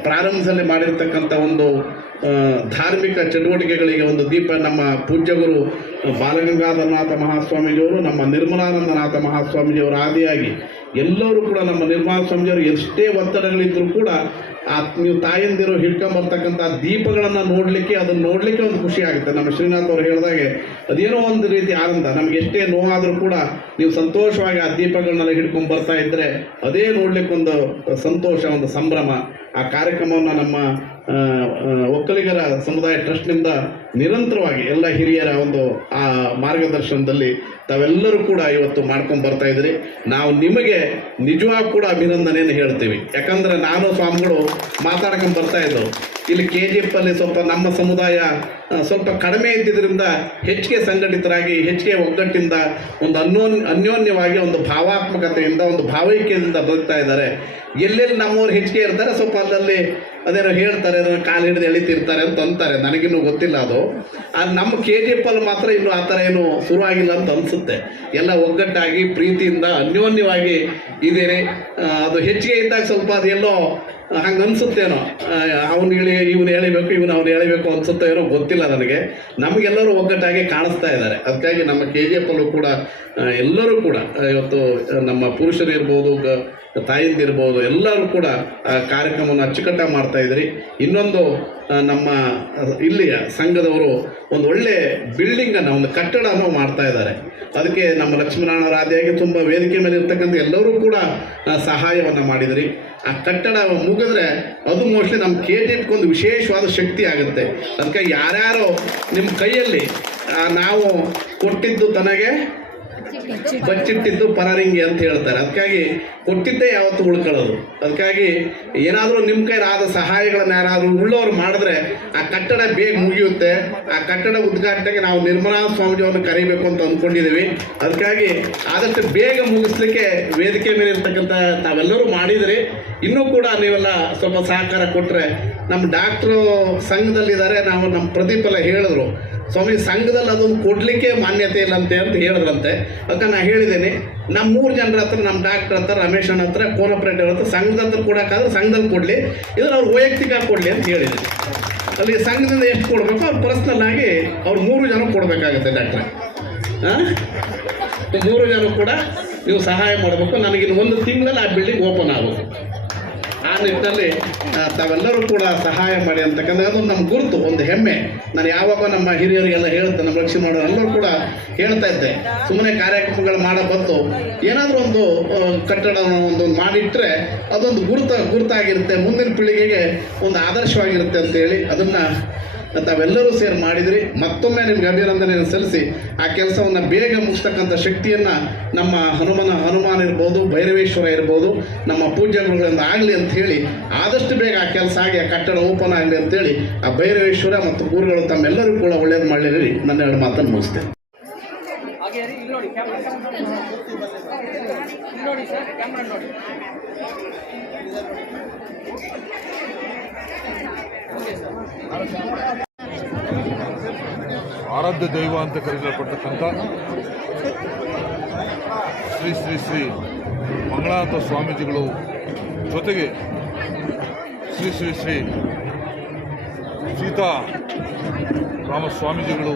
ಪ್ರಾರಂಭದಲ್ಲಿ ಮಾಡಿರ್ತಕ್ಕಂಥ ಒಂದು ಧಾರ್ಮಿಕ ಚಟುವಟಿಕೆಗಳಿಗೆ ಒಂದು ದೀಪ ನಮ್ಮ ಪೂಜ್ಯಗುರು ಬಾಲಗಂಗಾಧರನಾಥ ಮಹಾಸ್ವಾಮೀಜಿಯವರು, ನಮ್ಮ ನಿರ್ಮಲಾನಂದನಾಥ ಮಹಾಸ್ವಾಮೀಜಿಯವರ ಆದಿಯಾಗಿ ಎಲ್ಲರೂ ಕೂಡ ನಮ್ಮ ನಿರ್ಮಲಾ ಸ್ವಾಮೀಜಿಯವರು ಎಷ್ಟೇ ಒತ್ತಡಗಳಿದ್ದರೂ ಕೂಡ ನೀವು ತಾಯಂದಿರು ಹಿಡ್ಕೊಂಬರ್ತಕ್ಕಂಥ ದೀಪಗಳನ್ನು ನೋಡಲಿಕ್ಕೆ, ಅದನ್ನು ನೋಡಲಿಕ್ಕೆ ಒಂದು ಖುಷಿ ಆಗುತ್ತೆ. ನಮ್ಮ ಶ್ರೀನಾಥ್ ಅವರು ಹೇಳಿದಾಗೆ ಅದೇನೋ ಒಂದು ರೀತಿ ಆನಂದ. ನಮ್ಗೆ ಎಷ್ಟೇ ನೋವಾದರೂ ಕೂಡ ನೀವು ಸಂತೋಷವಾಗಿ ಆ ದೀಪಗಳನ್ನೆಲ್ಲ ಹಿಡ್ಕೊಂಡು ಬರ್ತಾ ಇದ್ದರೆ ಅದೇ ನೋಡ್ಲಿಕ್ಕೆ ಒಂದು ಸಂತೋಷ, ಒಂದು ಸಂಭ್ರಮ. ಆ ಕಾರ್ಯಕ್ರಮವನ್ನು ನಮ್ಮ ಒಕ್ಕಲಿಗರ ಸಮುದಾಯ ಟ್ರಸ್ಟ್ನಿಂದ ನಿರಂತರವಾಗಿ ಎಲ್ಲ ಹಿರಿಯರ ಒಂದು ಆ ಮಾರ್ಗದರ್ಶನದಲ್ಲಿ ತಾವೆಲ್ಲರೂ ಕೂಡ ಇವತ್ತು ಮಾಡ್ಕೊಂಡು ಬರ್ತಾ ಇದ್ದೀರಿ. ನಾವು ನಿಮಗೆ ನಿಜವಾಗಿ ಕೂಡ ಅಭಿನಂದನೆಯನ್ನು ಹೇಳ್ತೀವಿ. ಯಾಕಂದರೆ ನಾನು ಸ್ವಾಮಿಗಳು ಮಾತಾಡ್ಕೊಂಡು ಬರ್ತಾ ಇದ್ರು, ಇಲ್ಲಿ KGFಲ್ಲಿ ಸ್ವಲ್ಪ ನಮ್ಮ ಸಮುದಾಯ ಸ್ವಲ್ಪ ಕಡಿಮೆ ಇದ್ದಿದ್ದರಿಂದ ಹೆಚ್ಚಿಗೆ ಸಂಘಟಿತರಾಗಿ, ಹೆಚ್ಚಿಗೆ ಒಗ್ಗಟ್ಟಿಂದ, ಒಂದು ಅನ್ಯೋನ್ಯವಾಗಿ, ಒಂದು ಭಾವಾತ್ಮಕತೆಯಿಂದ, ಒಂದು ಭಾವೈಕ್ಯದಿಂದ ಬದುಕ್ತಾ ಇದ್ದಾರೆ. ಎಲ್ಲೆಲ್ಲಿ ನಮ್ಮವ್ರು ಹೆಚ್ಚಿಗೆ ಇರ್ತಾರೆ ಸ್ವಲ್ಪ ಅಲ್ಲಲ್ಲಿ ಅದೇನೋ ಹೇಳ್ತಾರೆ, ಅದನ್ನು ಕಾಲು ಹಿಡಿದು ಎಳಿತಿರ್ತಾರೆ ಅಂತ ಅಂತಾರೆ. ನನಗಿನ್ನೂ ಗೊತ್ತಿಲ್ಲ ಅದು. ಅದು ನಮ್ಮ KGFಲ್ಲಿ ಮಾತ್ರ ಇನ್ನೂ ಆ ಥರ ಏನು ಶುರುವಾಗಿಲ್ಲ ಅಂತ ಅನಿಸುತ್ತೆ. ಎಲ್ಲ ಒಗ್ಗಟ್ಟಾಗಿ ಪ್ರೀತಿಯಿಂದ ಅನ್ಯೋನ್ಯವಾಗಿ ಇದೇನೆ. ಅದು ಹೆಚ್ಚಿಗೆ ಇದ್ದಾಗ ಸ್ವಲ್ಪ ಅದೆಲ್ಲೋ ಹಂಗೆ ಅನಿಸುತ್ತೇನೋ, ಅವನು ಇವನು ಎಳಿಬೇಕು, ಅವನು ಎಳಿಬೇಕು ಅನಿಸುತ್ತೋ ಏನೋ ಗೊತ್ತಿಲ್ಲ ನನಗೆ. ನಮಗೆಲ್ಲರೂ ಒಗ್ಗಟ್ಟಾಗಿ ಕಾಣಿಸ್ತಾ ಇದ್ದಾರೆ. ಅದಕ್ಕಾಗಿ ನಮ್ಮ KGFಲ್ಲೂ ಕೂಡ ಎಲ್ಲರೂ ಕೂಡ ಇವತ್ತು ನಮ್ಮ ಪುರುಷರು ಇರ್ಬೋದು, ತಾಯಿಂದಿರ್ಬೋದು, ಎಲ್ಲರೂ ಕೂಡ ಕಾರ್ಯಕ್ರಮವನ್ನು ಅಚ್ಚುಕಟ್ಟಾಗಿ ಮಾಡ್ತಾ ಇದ್ರಿ. ಇನ್ನೊಂದು ನಮ್ಮ ಇಲ್ಲಿಯ ಸಂಘದವರು ಒಂದು ಒಳ್ಳೆ ಬಿಲ್ಡಿಂಗನ್ನು, ಒಂದು ಕಟ್ಟಡವನ್ನು ಮಾಡ್ತಾ ಇದ್ದಾರೆ. ಅದಕ್ಕೆ ನಮ್ಮ ಲಕ್ಷ್ಮೀನಾರಾಯಣರ ಆದಿಯಾಗಿ ತುಂಬ ವೇದಿಕೆ ಮೇಲೆ ಇರ್ತಕ್ಕಂಥ ಎಲ್ಲರೂ ಕೂಡ ಸಹಾಯವನ್ನು ಮಾಡಿದ್ರಿ. ಆ ಕಟ್ಟಡ ಮುಗಿದ್ರೆ ಅದು ಮೋಸ್ಟ್ಲಿ ನಮ್ಮ KGFಗೆ ಒಂದು ವಿಶೇಷವಾದ ಶಕ್ತಿ ಆಗುತ್ತೆ. ಅದಕ್ಕೆ ಯಾರ್ಯಾರೋ ನಿಮ್ಮ ಕೈಯಲ್ಲಿ ನಾವು ಕೊಟ್ಟಿದ್ದು ತನಗೆ ಬಚ್ಚಿಟ್ಟಿದ್ದು ಪರರಿಂಗಿ ಅಂತ ಹೇಳ್ತಾರೆ. ಅದಕ್ಕಾಗಿ ಕೊಟ್ಟಿದ್ದೇ ಯಾವತ್ತು ಉಳ್ಕೊಳ್ಳೋದು. ಅದಕ್ಕಾಗಿ ಏನಾದರೂ ನಿಮ್ಮ ಕೈಲಾದ ಸಹಾಯಗಳನ್ನು ಯಾರಾದರೂ ಉಳ್ಳವರು ಮಾಡಿದ್ರೆ ಆ ಕಟ್ಟಡ ಬೇಗ ಮುಗಿಯುತ್ತೆ. ಆ ಕಟ್ಟಡ ಉದ್ಘಾಟನೆಗೆ ನಾವು ನಿರ್ಮಲಾ ಸ್ವಾಮೀಜಿಯನ್ನು ಕರೀಬೇಕು ಅಂತ ಅಂದ್ಕೊಂಡಿದ್ದೀವಿ. ಅದಕ್ಕಾಗಿ ಆದಷ್ಟು ಬೇಗ ಮುಗಿಸ್ಲಿಕ್ಕೆ ವೇದಿಕೆ ಮೇಲೆ ಇರ್ತಕ್ಕಂಥ ತಾವೆಲ್ಲರೂ ಮಾಡಿದ್ರಿ. ಇನ್ನೂ ಕೂಡ ನೀವೆಲ್ಲ ಸ್ವಲ್ಪ ಸಹಕಾರ ಕೊಟ್ಟರೆ, ನಮ್ಮ ಡಾಕ್ಟ್ರು ಸಂಘದಲ್ಲಿದ್ದಾರೆ, ನಮ್ಮ ಪ್ರದೀಪ್ ಎಲ್ಲ ಹೇಳಿದ್ರು, ಸ್ವಾಮಿ ಸಂಘದಲ್ಲಿ ಅದೊಂದು ಕೊಡಲಿಕ್ಕೆ ಮಾನ್ಯತೆ ಇಲ್ಲಂತೆ ಅಂತ ಹೇಳಿದ್ರಂತೆ. ಅದಕ್ಕೆ ನಾನು ಹೇಳಿದ್ದೇನೆ, ನಮ್ಮ 3 ಜನರ ಹತ್ರ, ನಮ್ಮ ಡಾಕ್ಟರ್ ಹತ್ರ, ರಮೇಶ್ ಅಣ್ಣ ಹತ್ರ, ಕೋನ್ ಆಪರೇಟರ್ ಹತ್ರ ಸಂಘದ ಹತ್ರ ಕೊಡೋಕ್ಕಾದ್ರೆ ಸಂಘದಲ್ಲಿ ಕೊಡಲಿ, ಇದನ್ನು ಅವ್ರು ವೈಯಕ್ತಿಕ ಕೊಡಲಿ ಅಂತ ಹೇಳಿದ್ದೀನಿ. ಅಲ್ಲಿ ಸಂಘದಿಂದ ಎಷ್ಟು ಕೊಡಬೇಕು ಅವ್ರು ಪರ್ಸ್ನಲ್ ಆಗಿ ಅವ್ರು 3 ಜನ ಕೊಡಬೇಕಾಗುತ್ತೆ ಡಾಕ್ಟ್ರೆ. 3 ಜನ ಕೂಡ ನೀವು ಸಹಾಯ ಮಾಡಬೇಕು. ನನಗಿನ್ನು 1 ತಿಂಗಳಲ್ಲಿ ಆ ಬಿಲ್ಡಿಂಗ್ ಓಪನ್ ಆಗೋದು. ಆ ನಿಟ್ಟಿನಲ್ಲಿ ತಾವೆಲ್ಲರೂ ಕೂಡ ಸಹಾಯ ಮಾಡಿ ಅಂತಕ್ಕಂಥ ಅದೊಂದು ನಮ್ಮ ಗುರುತು, ಒಂದು ಹೆಮ್ಮೆ. ನಾನು ಯಾವಾಗ ನಮ್ಮ ಹಿರಿಯರಿಗೆಲ್ಲ ಹೇಳ್ತೆ, ನಮ್ಮ ಲಕ್ಷ್ಮೀ ಮಾಡೋರು ಎಲ್ಲರೂ ಕೂಡ ಹೇಳ್ತಾ ಇದ್ದೆ, ಸುಮ್ಮನೆ ಕಾರ್ಯಕ್ರಮಗಳು ಮಾಡೋ ಬದಲು ಏನಾದರೂ ಒಂದು ಕಟ್ಟಡ ಒಂದು ಮಾಡಿಟ್ಟರೆ ಅದೊಂದು ಗುರುತಾಗಿರುತ್ತೆ, ಮುಂದಿನ ಪೀಳಿಗೆಗೆ ಒಂದು ಆದರ್ಶವಾಗಿರುತ್ತೆ ಅಂತೇಳಿ ಅದನ್ನು ತಾವೆಲ್ಲರೂ ಸೇರಿ ಮಾಡಿದ್ರಿ. ಮತ್ತೊಮ್ಮೆ ನಿಮ್ಗೆ ಅಭಿನಂದನೆಯನ್ನು ಸಲ್ಲಿಸಿ ಆ ಕೆಲಸವನ್ನು ಬೇಗ ಮುಗಿಸ್ತಕ್ಕಂಥ ಶಕ್ತಿಯನ್ನು ನಮ್ಮ ಹನುಮಾನ್ ಇರ್ಬೋದು, ಭೈರವೇಶ್ವರ ಇರ್ಬೋದು, ನಮ್ಮ ಪೂಜ್ಯ ಗುರುಗಳಿಂದ ಆಗಲಿ ಅಂತ ಹೇಳಿ ಆದಷ್ಟು ಬೇಗ ಆ ಕೆಲಸ ಆಗಿ ಆ ಕಟ್ಟಡ ಓಪನ್ ಆಗಲಿ ಅಂತೇಳಿ ಆ ಭೈರವೇಶ್ವರ ಮತ್ತು ಗುರುಗಳು ತಮ್ಮೆಲ್ಲರೂ ಕೂಡ ಒಳ್ಳೇದು ಮಾಡಲಿ. ನನ್ನ 2 ಮಾತನ್ನು ಮುಗಿಸ್ತೇನೆ. ಆರಾಧ್ಯ ದೈವ ಅಂತ ಕರೆಯಲ್ಪಟ್ಟಂಥ ಶ್ರೀ ಶ್ರೀ ಶ್ರೀ ಮಂಗಳಾನಾಥ ಸ್ವಾಮೀಜಿಗಳು ಜೊತೆಗೆ ಶ್ರೀ ಶ್ರೀ ಶ್ರೀ ಸೀತಾ ರಾಮ ಸ್ವಾಮೀಜಿಗಳು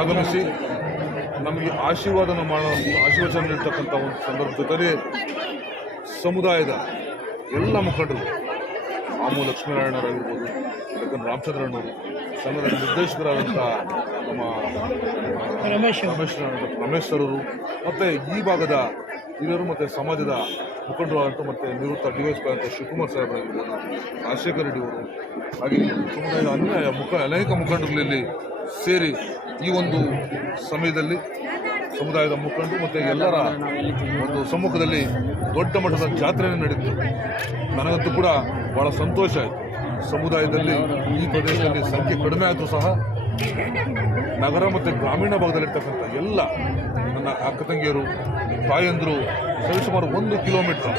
ಆಗಮಿಸಿ ನಮಗೆ ಆಶೀರ್ವಾದನ ಆಶೀರ್ವಚನ ನೀಡ್ತಕ್ಕಂಥ ಒಂದು ಸಂದರ್ಭ ಜೊತೆಗೆ ಸಮುದಾಯದ ಎಲ್ಲ ಮುಖಂಡರು, ಆಮು ಲಕ್ಷ್ಮೀನಾರಾಯಣರಾಗಿರ್ಬೋದು, ಡಾಕ್ಟರ್ ರಾಮಚಂದ್ರಣ್ಣವರು, ಸಂಘದ ನಿರ್ದೇಶಕರಾದಂಥ ನಮ್ಮ ರಮೇಶ್ ಸರರು, ಮತ್ತು ಈ ಭಾಗದ ಹಿರಿಯರು ಮತ್ತು ಸಮಾಜದ ಮುಖಂಡರಾದಂಥ ಮತ್ತು ನಿವೃತ್ತ DSP ಅಂತ ಶಿವಕುಮಾರ್ ಸಾಹೇಬರಾಗಿರ್ಬೋದು, ರಾಜಶೇಖರ ರೆಡ್ಡಿಯವರು, ಹಾಗೆ ಸಮುದಾಯದ ಅನೇಕ ಮುಖಂಡರಲ್ಲಿ ಸೇರಿ ಈ ಒಂದು ಸಮಯದಲ್ಲಿ ಸಮುದಾಯದ ಮುಖಂಡರು ಮತ್ತು ಎಲ್ಲರ ಒಂದು ಸಮ್ಮುಖದಲ್ಲಿ ದೊಡ್ಡ ಮಟ್ಟದ ಜಾತ್ರೆಯನ್ನು ನಡೆಯಿತು. ನನಗಂತೂ ಕೂಡ ಭಾಳ ಸಂತೋಷ ಆಯಿತು. ಸಮುದಾಯದಲ್ಲಿ ಈ ಪ್ರದೇಶದಲ್ಲಿ ಸಂಖ್ಯೆ ಕಡಿಮೆ ಆದರೂ ಸಹ ನಗರ ಮತ್ತು ಗ್ರಾಮೀಣ ಭಾಗದಲ್ಲಿರ್ತಕ್ಕಂಥ ಎಲ್ಲ ನನ್ನ ಅಕ್ಕ ತಂಗಿಯರು ತಾಯಂದರು ಸರಿಸುಮಾರು 1 ಕಿಲೋಮೀಟರ್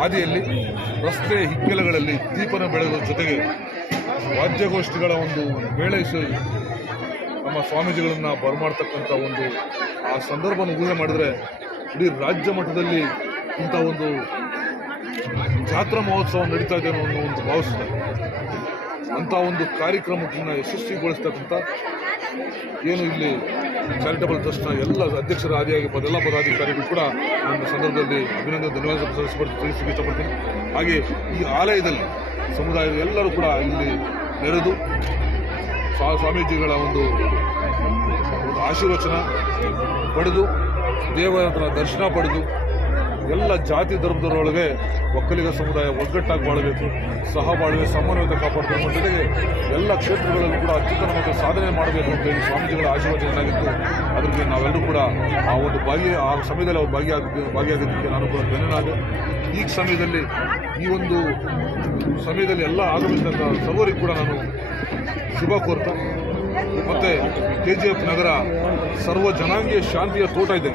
ಹಾದಿಯಲ್ಲಿ ರಸ್ತೆ ಹಿಕ್ಕೆಲಗಳಲ್ಲಿ ದೀಪನ ಬೆಳಗೋದ್ರ ಜೊತೆಗೆ ವಾದ್ಯಗೋಷ್ಠಿಗಳ ಒಂದು ಮೇಳೈಸಿ ನಮ್ಮ ಸ್ವಾಮೀಜಿಗಳನ್ನು ಬರಮಾಡ್ತಕ್ಕಂಥ ಒಂದು ಆ ಸಂದರ್ಭವನ್ನು ಊಹೆ ಮಾಡಿದರೆ ಇಡೀ ರಾಜ್ಯ ಮಟ್ಟದಲ್ಲಿ ಇಂಥ ಒಂದು ಜಾತ್ರಾ ಮಹೋತ್ಸವ ನಡೀತಾ ಇದೆ ಅನ್ನೋ ಒಂದು ಭಾವಿಸ್ತಾರೆ. ಅಂಥ ಒಂದು ಕಾರ್ಯಕ್ರಮವನ್ನು ಯಶಸ್ವಿಗೊಳಿಸ್ತಕ್ಕಂಥ ಏನು ಇಲ್ಲಿ ಚಾರಿಟಬಲ್ ಟ್ರಸ್ಟ್ನ ಎಲ್ಲ ಅಧ್ಯಕ್ಷರ ಆದಿಯಾಗಿ ಎಲ್ಲ ಪದಾಧಿಕಾರಿಗಳು ಕೂಡ ನನ್ನ ಸಂದರ್ಭದಲ್ಲಿ ಅಭಿನಂದನೆ ಧನ್ಯವಾದ ತಿಳಿಸಿ ಇಷ್ಟಪಡ್ತೀನಿ. ಹಾಗೆ ಈ ಆಲಯದಲ್ಲಿ ಸಮುದಾಯದ ಎಲ್ಲರೂ ಕೂಡ ಇಲ್ಲಿ ನೆರೆದು ಸ್ವಾಮೀಜಿಗಳ ಒಂದು ಆಶೀರ್ವಚನ ಪಡೆದು ದೇವರ ದರ್ಶನ ಪಡೆದು ಎಲ್ಲ ಜಾತಿ ಧರ್ಮದವರೊಳಗೆ ಒಕ್ಕಲಿಗ ಸಮುದಾಯ ಒಗ್ಗಟ್ಟಾಗಿ ಬಾಳಬೇಕು, ಸಹಬಾಳ್ವೆ ಸಮನ್ವಯತೆ ಕಾಪಾಡಬೇಕು, ಜೊತೆಗೆ ಎಲ್ಲ ಕ್ಷೇತ್ರಗಳಲ್ಲೂ ಕೂಡ ಅತ್ಯುತ್ತಮ ಮತ್ತು ಸಾಧನೆ ಮಾಡಬೇಕು ಅಂತೇಳಿ ಸ್ವಾಮೀಜಿಗಳ ಆಶೀರ್ವಾದ ಏನಾಗಿತ್ತು. ಅದಕ್ಕೆ ನಾವೆಲ್ಲರೂ ಕೂಡ ಆ ಒಂದು ಆ ಸಮಯದಲ್ಲಿ ಅವ್ರು ಭಾಗಿಯಾಗಿದ್ದಕ್ಕೆ ನಾನು ಕೂಡ ಧನ್ಯನಾದೆ. ಈ ಸಮಯದಲ್ಲಿ ಈ ಒಂದು ಸಮಯದಲ್ಲಿ ಎಲ್ಲ ಆಗಮಿಸಿದಂಥ ಸರ್ವರಿಗೂ ಕೂಡ ನಾನು ಶುಭ ಕೋರ್ತಾ, ಮತ್ತು KGF ನಗರ ಸರ್ವ ಜನಾಂಗೀಯ ಶಾಂತಿಯ ತೋಟ ಇದೆ.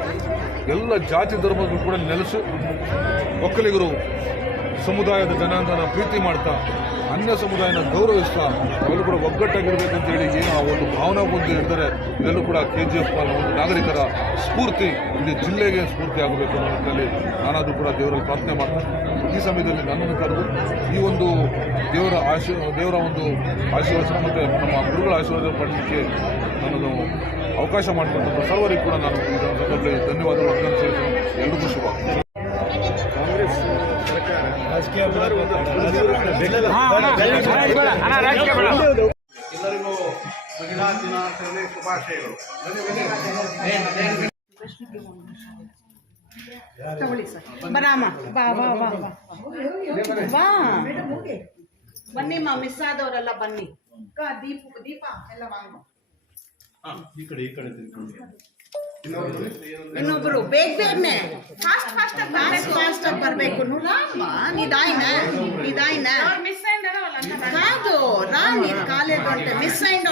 ಎಲ್ಲ ಜಾತಿ ಧರ್ಮಗಳು ಕೂಡ ನೆಲೆಸು ಒಕ್ಕಲಿಗರು ಸಮುದಾಯದ ಜನಾಂಗನ ಪ್ರೀತಿ ಮಾಡ್ತಾ ಅನ್ಯ ಸಮುದಾಯನ ಗೌರವಿಸ್ತಾ ಅವೆಲ್ಲೂ ಕೂಡ ಒಗ್ಗಟ್ಟಾಗಿರಬೇಕಂತೇಳಿ ಏನು ಆ ಒಂದು ಭಾವನಾ ಬಂದು ಹಿಡಿದರೆ ಇದೆಲ್ಲೂ ಕೂಡ KGF ಒಂದು ನಾಗರಿಕರ ಸ್ಫೂರ್ತಿ ಇಲ್ಲಿ ಜಿಲ್ಲೆಗೆ ಸ್ಫೂರ್ತಿ ಆಗಬೇಕು ಅನ್ನೋ ನಿಟ್ಟಿನಲ್ಲಿ ನಾನಾದರೂ ಕೂಡ ದೇವರಲ್ಲಿ ಪ್ರಾರ್ಥನೆ ಮಾಡ್ತೇನೆ. ಈ ಸಮಯದಲ್ಲಿ ನನ್ನನ್ನು ಕರೆದು ಈ ಒಂದು ದೇವರ ಒಂದು ಆಶೀರ್ವಾದ ಮತ್ತು ನಮ್ಮ ಗುರುಗಳ ಆಶೀರ್ವಾದ ಪಡಲಿಕ್ಕೆ ನನ್ನನ್ನು ಅವಕಾಶ ಮಾಡಿಕೊಂಡಂಥ ಸರ್ವರಿಗೂ ಕೂಡ ನಾನು ಈ ಸಂದರ್ಭದಲ್ಲಿ ಧನ್ಯವಾದಗಳು ಅಭಿನಂದಿಸುತ್ತೇನೆ. ಎಲ್ಲರಿಗೂ ಶುಭ. ಎಲ್ಲರಿಗೂ ಮಹಿಳಾ ದಿನಾಚರಣೆ ಶುಭಾಶಯಗಳು. ಬನ್ನಿ ಮಿಸ್ ಆದವರೆಲ್ಲ ಬನ್ನಿ. ದೀಪ ಎಲ್ಲ ಇನ್ನೊಬ್ರು ಬೇಗನೆ ಫಾಸ್ಟ್ ಬರ್ಬೇಕು. ನಿಧಾನ ಕಾದು ರಾಣಿ ಕಾಲೇಜ್ ಹೊಂಟೆ ಮಿಸ್ ಆಯ್ತು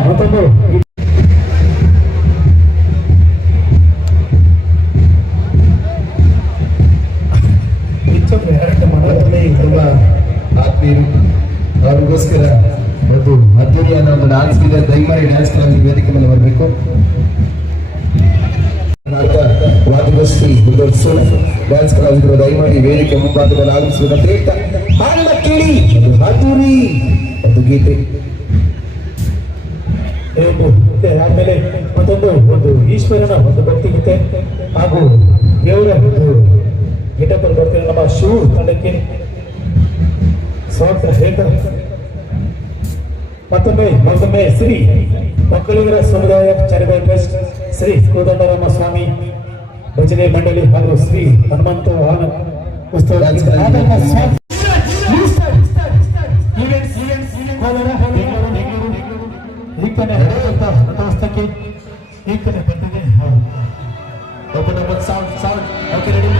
ಮತ್ತೊಂದು ಮನದಲ್ಲಿ ತುಂಬಾ ಆತ್ಮೀಯರು ಅವ್ರಿಗೋಸ್ಕರ ಒಂದು ಅದ್ದೂರಿಯಾದ ಒಂದು ಡಾನ್ಸ್ ಇದೆ. ದಯಮಾಡಿ ಡ್ಯಾನ್ಸ್ ಕ್ಲಾಸ್ ವೇದಿಕೆ ಮೇಲೆ ಬರಬೇಕು. ವಾದ್ಯಗೋಷ್ಠಿ ಮುಂದುವರಿಸೋಣ. ಡ್ಯಾನ್ಸ್ ಕಲಾವಿದರು ದಯಮಾಡಿ ವೇದಿಕೆ ಮುಂಭಾಗದಲ್ಲಿ ಆಗಮಿಸಬೇಕಂತ ಹೇಳ್ತಾ ಹಾಡನ್ನ ಕೇಳಿ ಒಂದು ಅದ್ದೂರಿ ಒಂದು ಗೀತೆ. ಆಮೇಲೆ ಒಂದು ಈಶ್ವರನ ಒಂದು ಭಕ್ತಿಗೀತೆ ಹಾಗೂ ದೇವರ ಒಂದು ಗೆಟಪಲ್ಲಿ ಬರ್ತಿರೋ ನಮ್ಮ ಶಿವ ತಂಡಕ್ಕೆ ಸ್ವಾಗತ ಹೇಳ್ತಾರೆ. ಮತ್ತೊಮ್ಮೆ ಶ್ರೀ ಒಕ್ಕಲಿಗರ ಸಮುದಾಯ ಚಾರಿಟಬಲ್ ಟ್ರಸ್ಟ್, ಶ್ರೀ ಕೋದಂಡರಾಮ ಸ್ವಾಮಿ ಭಜನೆ ಮಂಡಳಿ ಹಾಗೂ ಶ್ರೀ ಹನುಮಂತ ವಾಹನ ಉತ್ಸವ ರಥೋತ್ಸವಕ್ಕೆ ಈ ಕಡೆ ಬರ್ತಿದೆ. Okay ready.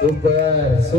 Super.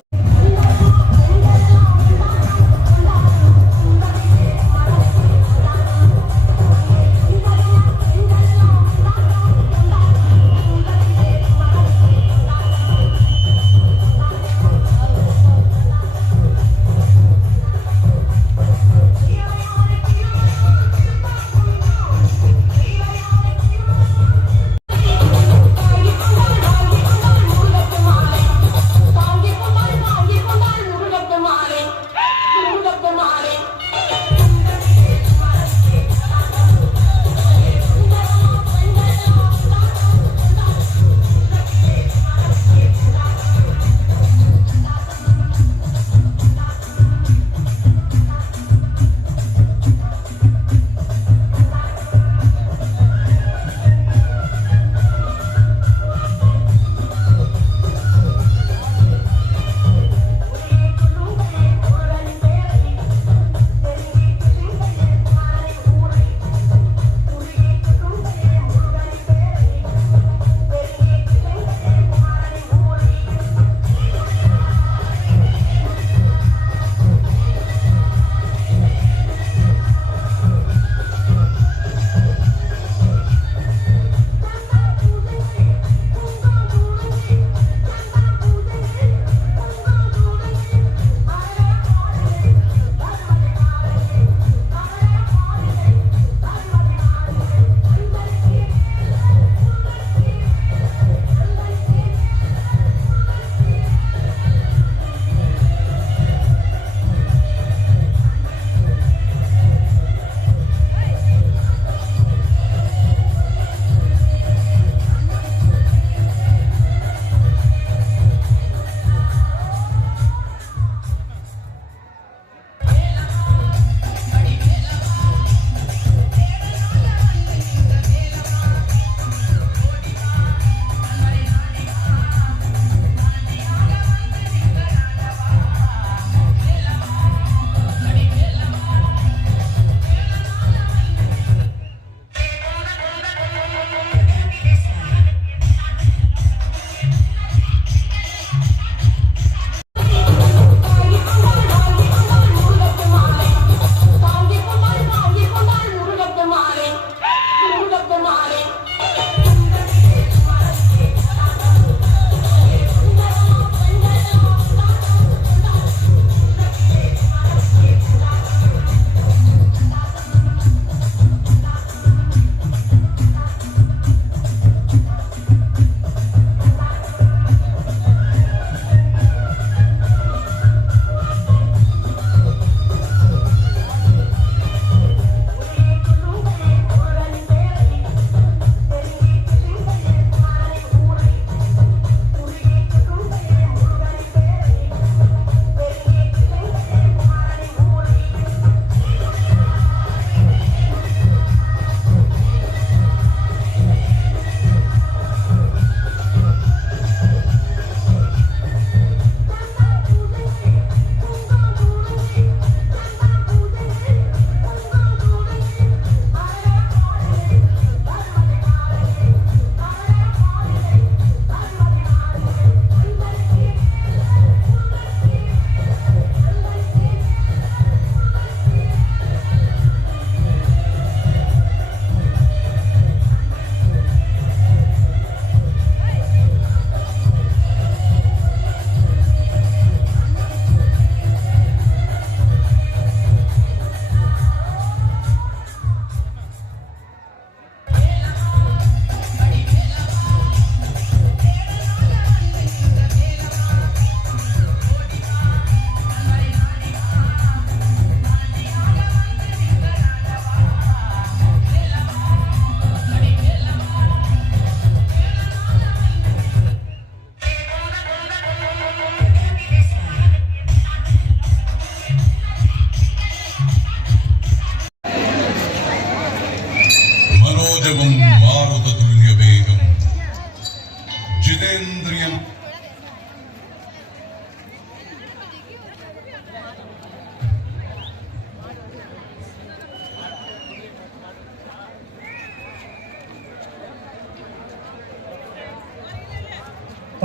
ಯೂನಿಯನ್.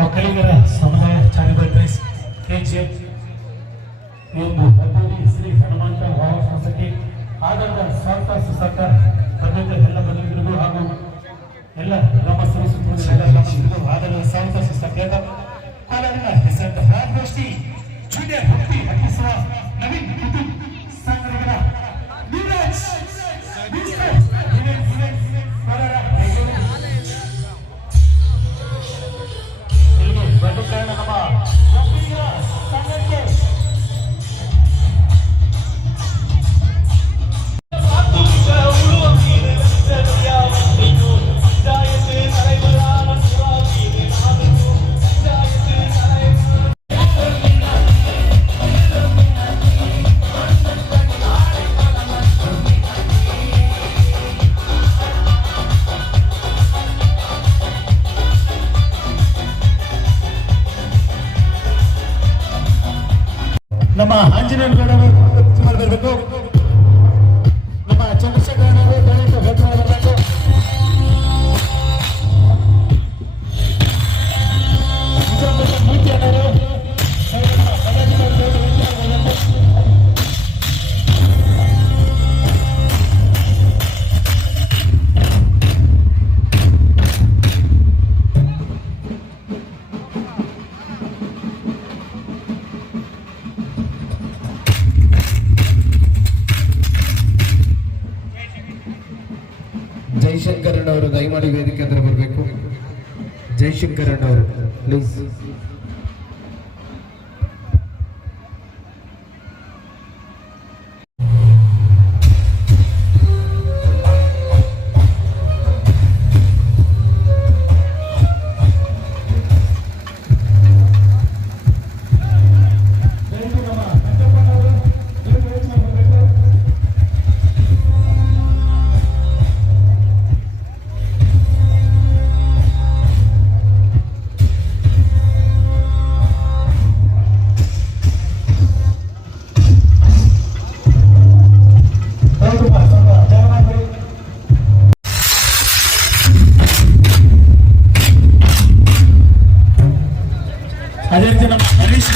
ಒಕ್ಕಲಿಗರ ಸಮುದಾಯ ಚಾರಿಟಬಲ್ ಟ್ರಸ್ಟ್ ಕೆಜಿಎಫ್ ಒಂದು ಅದ್ದೂರಿ ಶ್ರೀ ಹನುಮಂತ ವಾರ ಸಂಸ್ಥೆ ಆಧಾರದ ಸ್ವಾರ್ಥ ಸುಸರ್ಕಾರ ಬಂದಿದ್ದ ಎಲ್ಲ ಬಂದಿದ್ರಿಗೂ ಹಾಗೂ ಎಲ್ಲ ಗ್ರಾಮಸ್ಥರು ಸುತ್ತಮುತ್ತ ಎಲ್ಲ ಗ್ರಾಮಸ್ಥರಿಗೂ ಆಧಾರದ ಸ್ವಾರ್ಥ ಸುಸರ್ಕಾರ ಕೋಲಾರಿನ ಹೆಸರಾಂತ ರಾಜಗೋಷ್ಠಿ ಜೂನಿಯರ್ ಹತ್ತಿ ಹತ್ತಿಸುವ ನವೀನ್ ಕುಟುಂಬ ಸಂಘಟಕರ ನೀರಜ್ ಕೋಲಾರ ಬಡ್ಡು ಕಾರಣ ನಮ್ಮ ಒಕ್ಕಲಿಗರ ಸಂಘಕ್ಕೆ ನಮ್ಮ ಆಂಜನೇಯಗೌಡ ಬರಬೇಕು, ನಮ್ಮ ಚಂದ್ರಶೇಖರ ದಲಿತ ಭದ್ರ ಬರಬೇಕು, ಮೂರ್ತಿ ಅನ್ನೋರು ಜೈಶಂಕರ್ ಅಣ್ಣವರು ದಯಮಾಡಿ ವೇದಿಕೆ ಹತ್ರ ಬರಬೇಕು. ಜೈಶಂಕರ್ ಅಣ್ಣವರು ಪ್ಲೀಸ್. ಅದೇ ರೀತಿ ನಮ್ಮ ಹರೀಶ್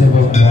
ರಾಜ್ಯವ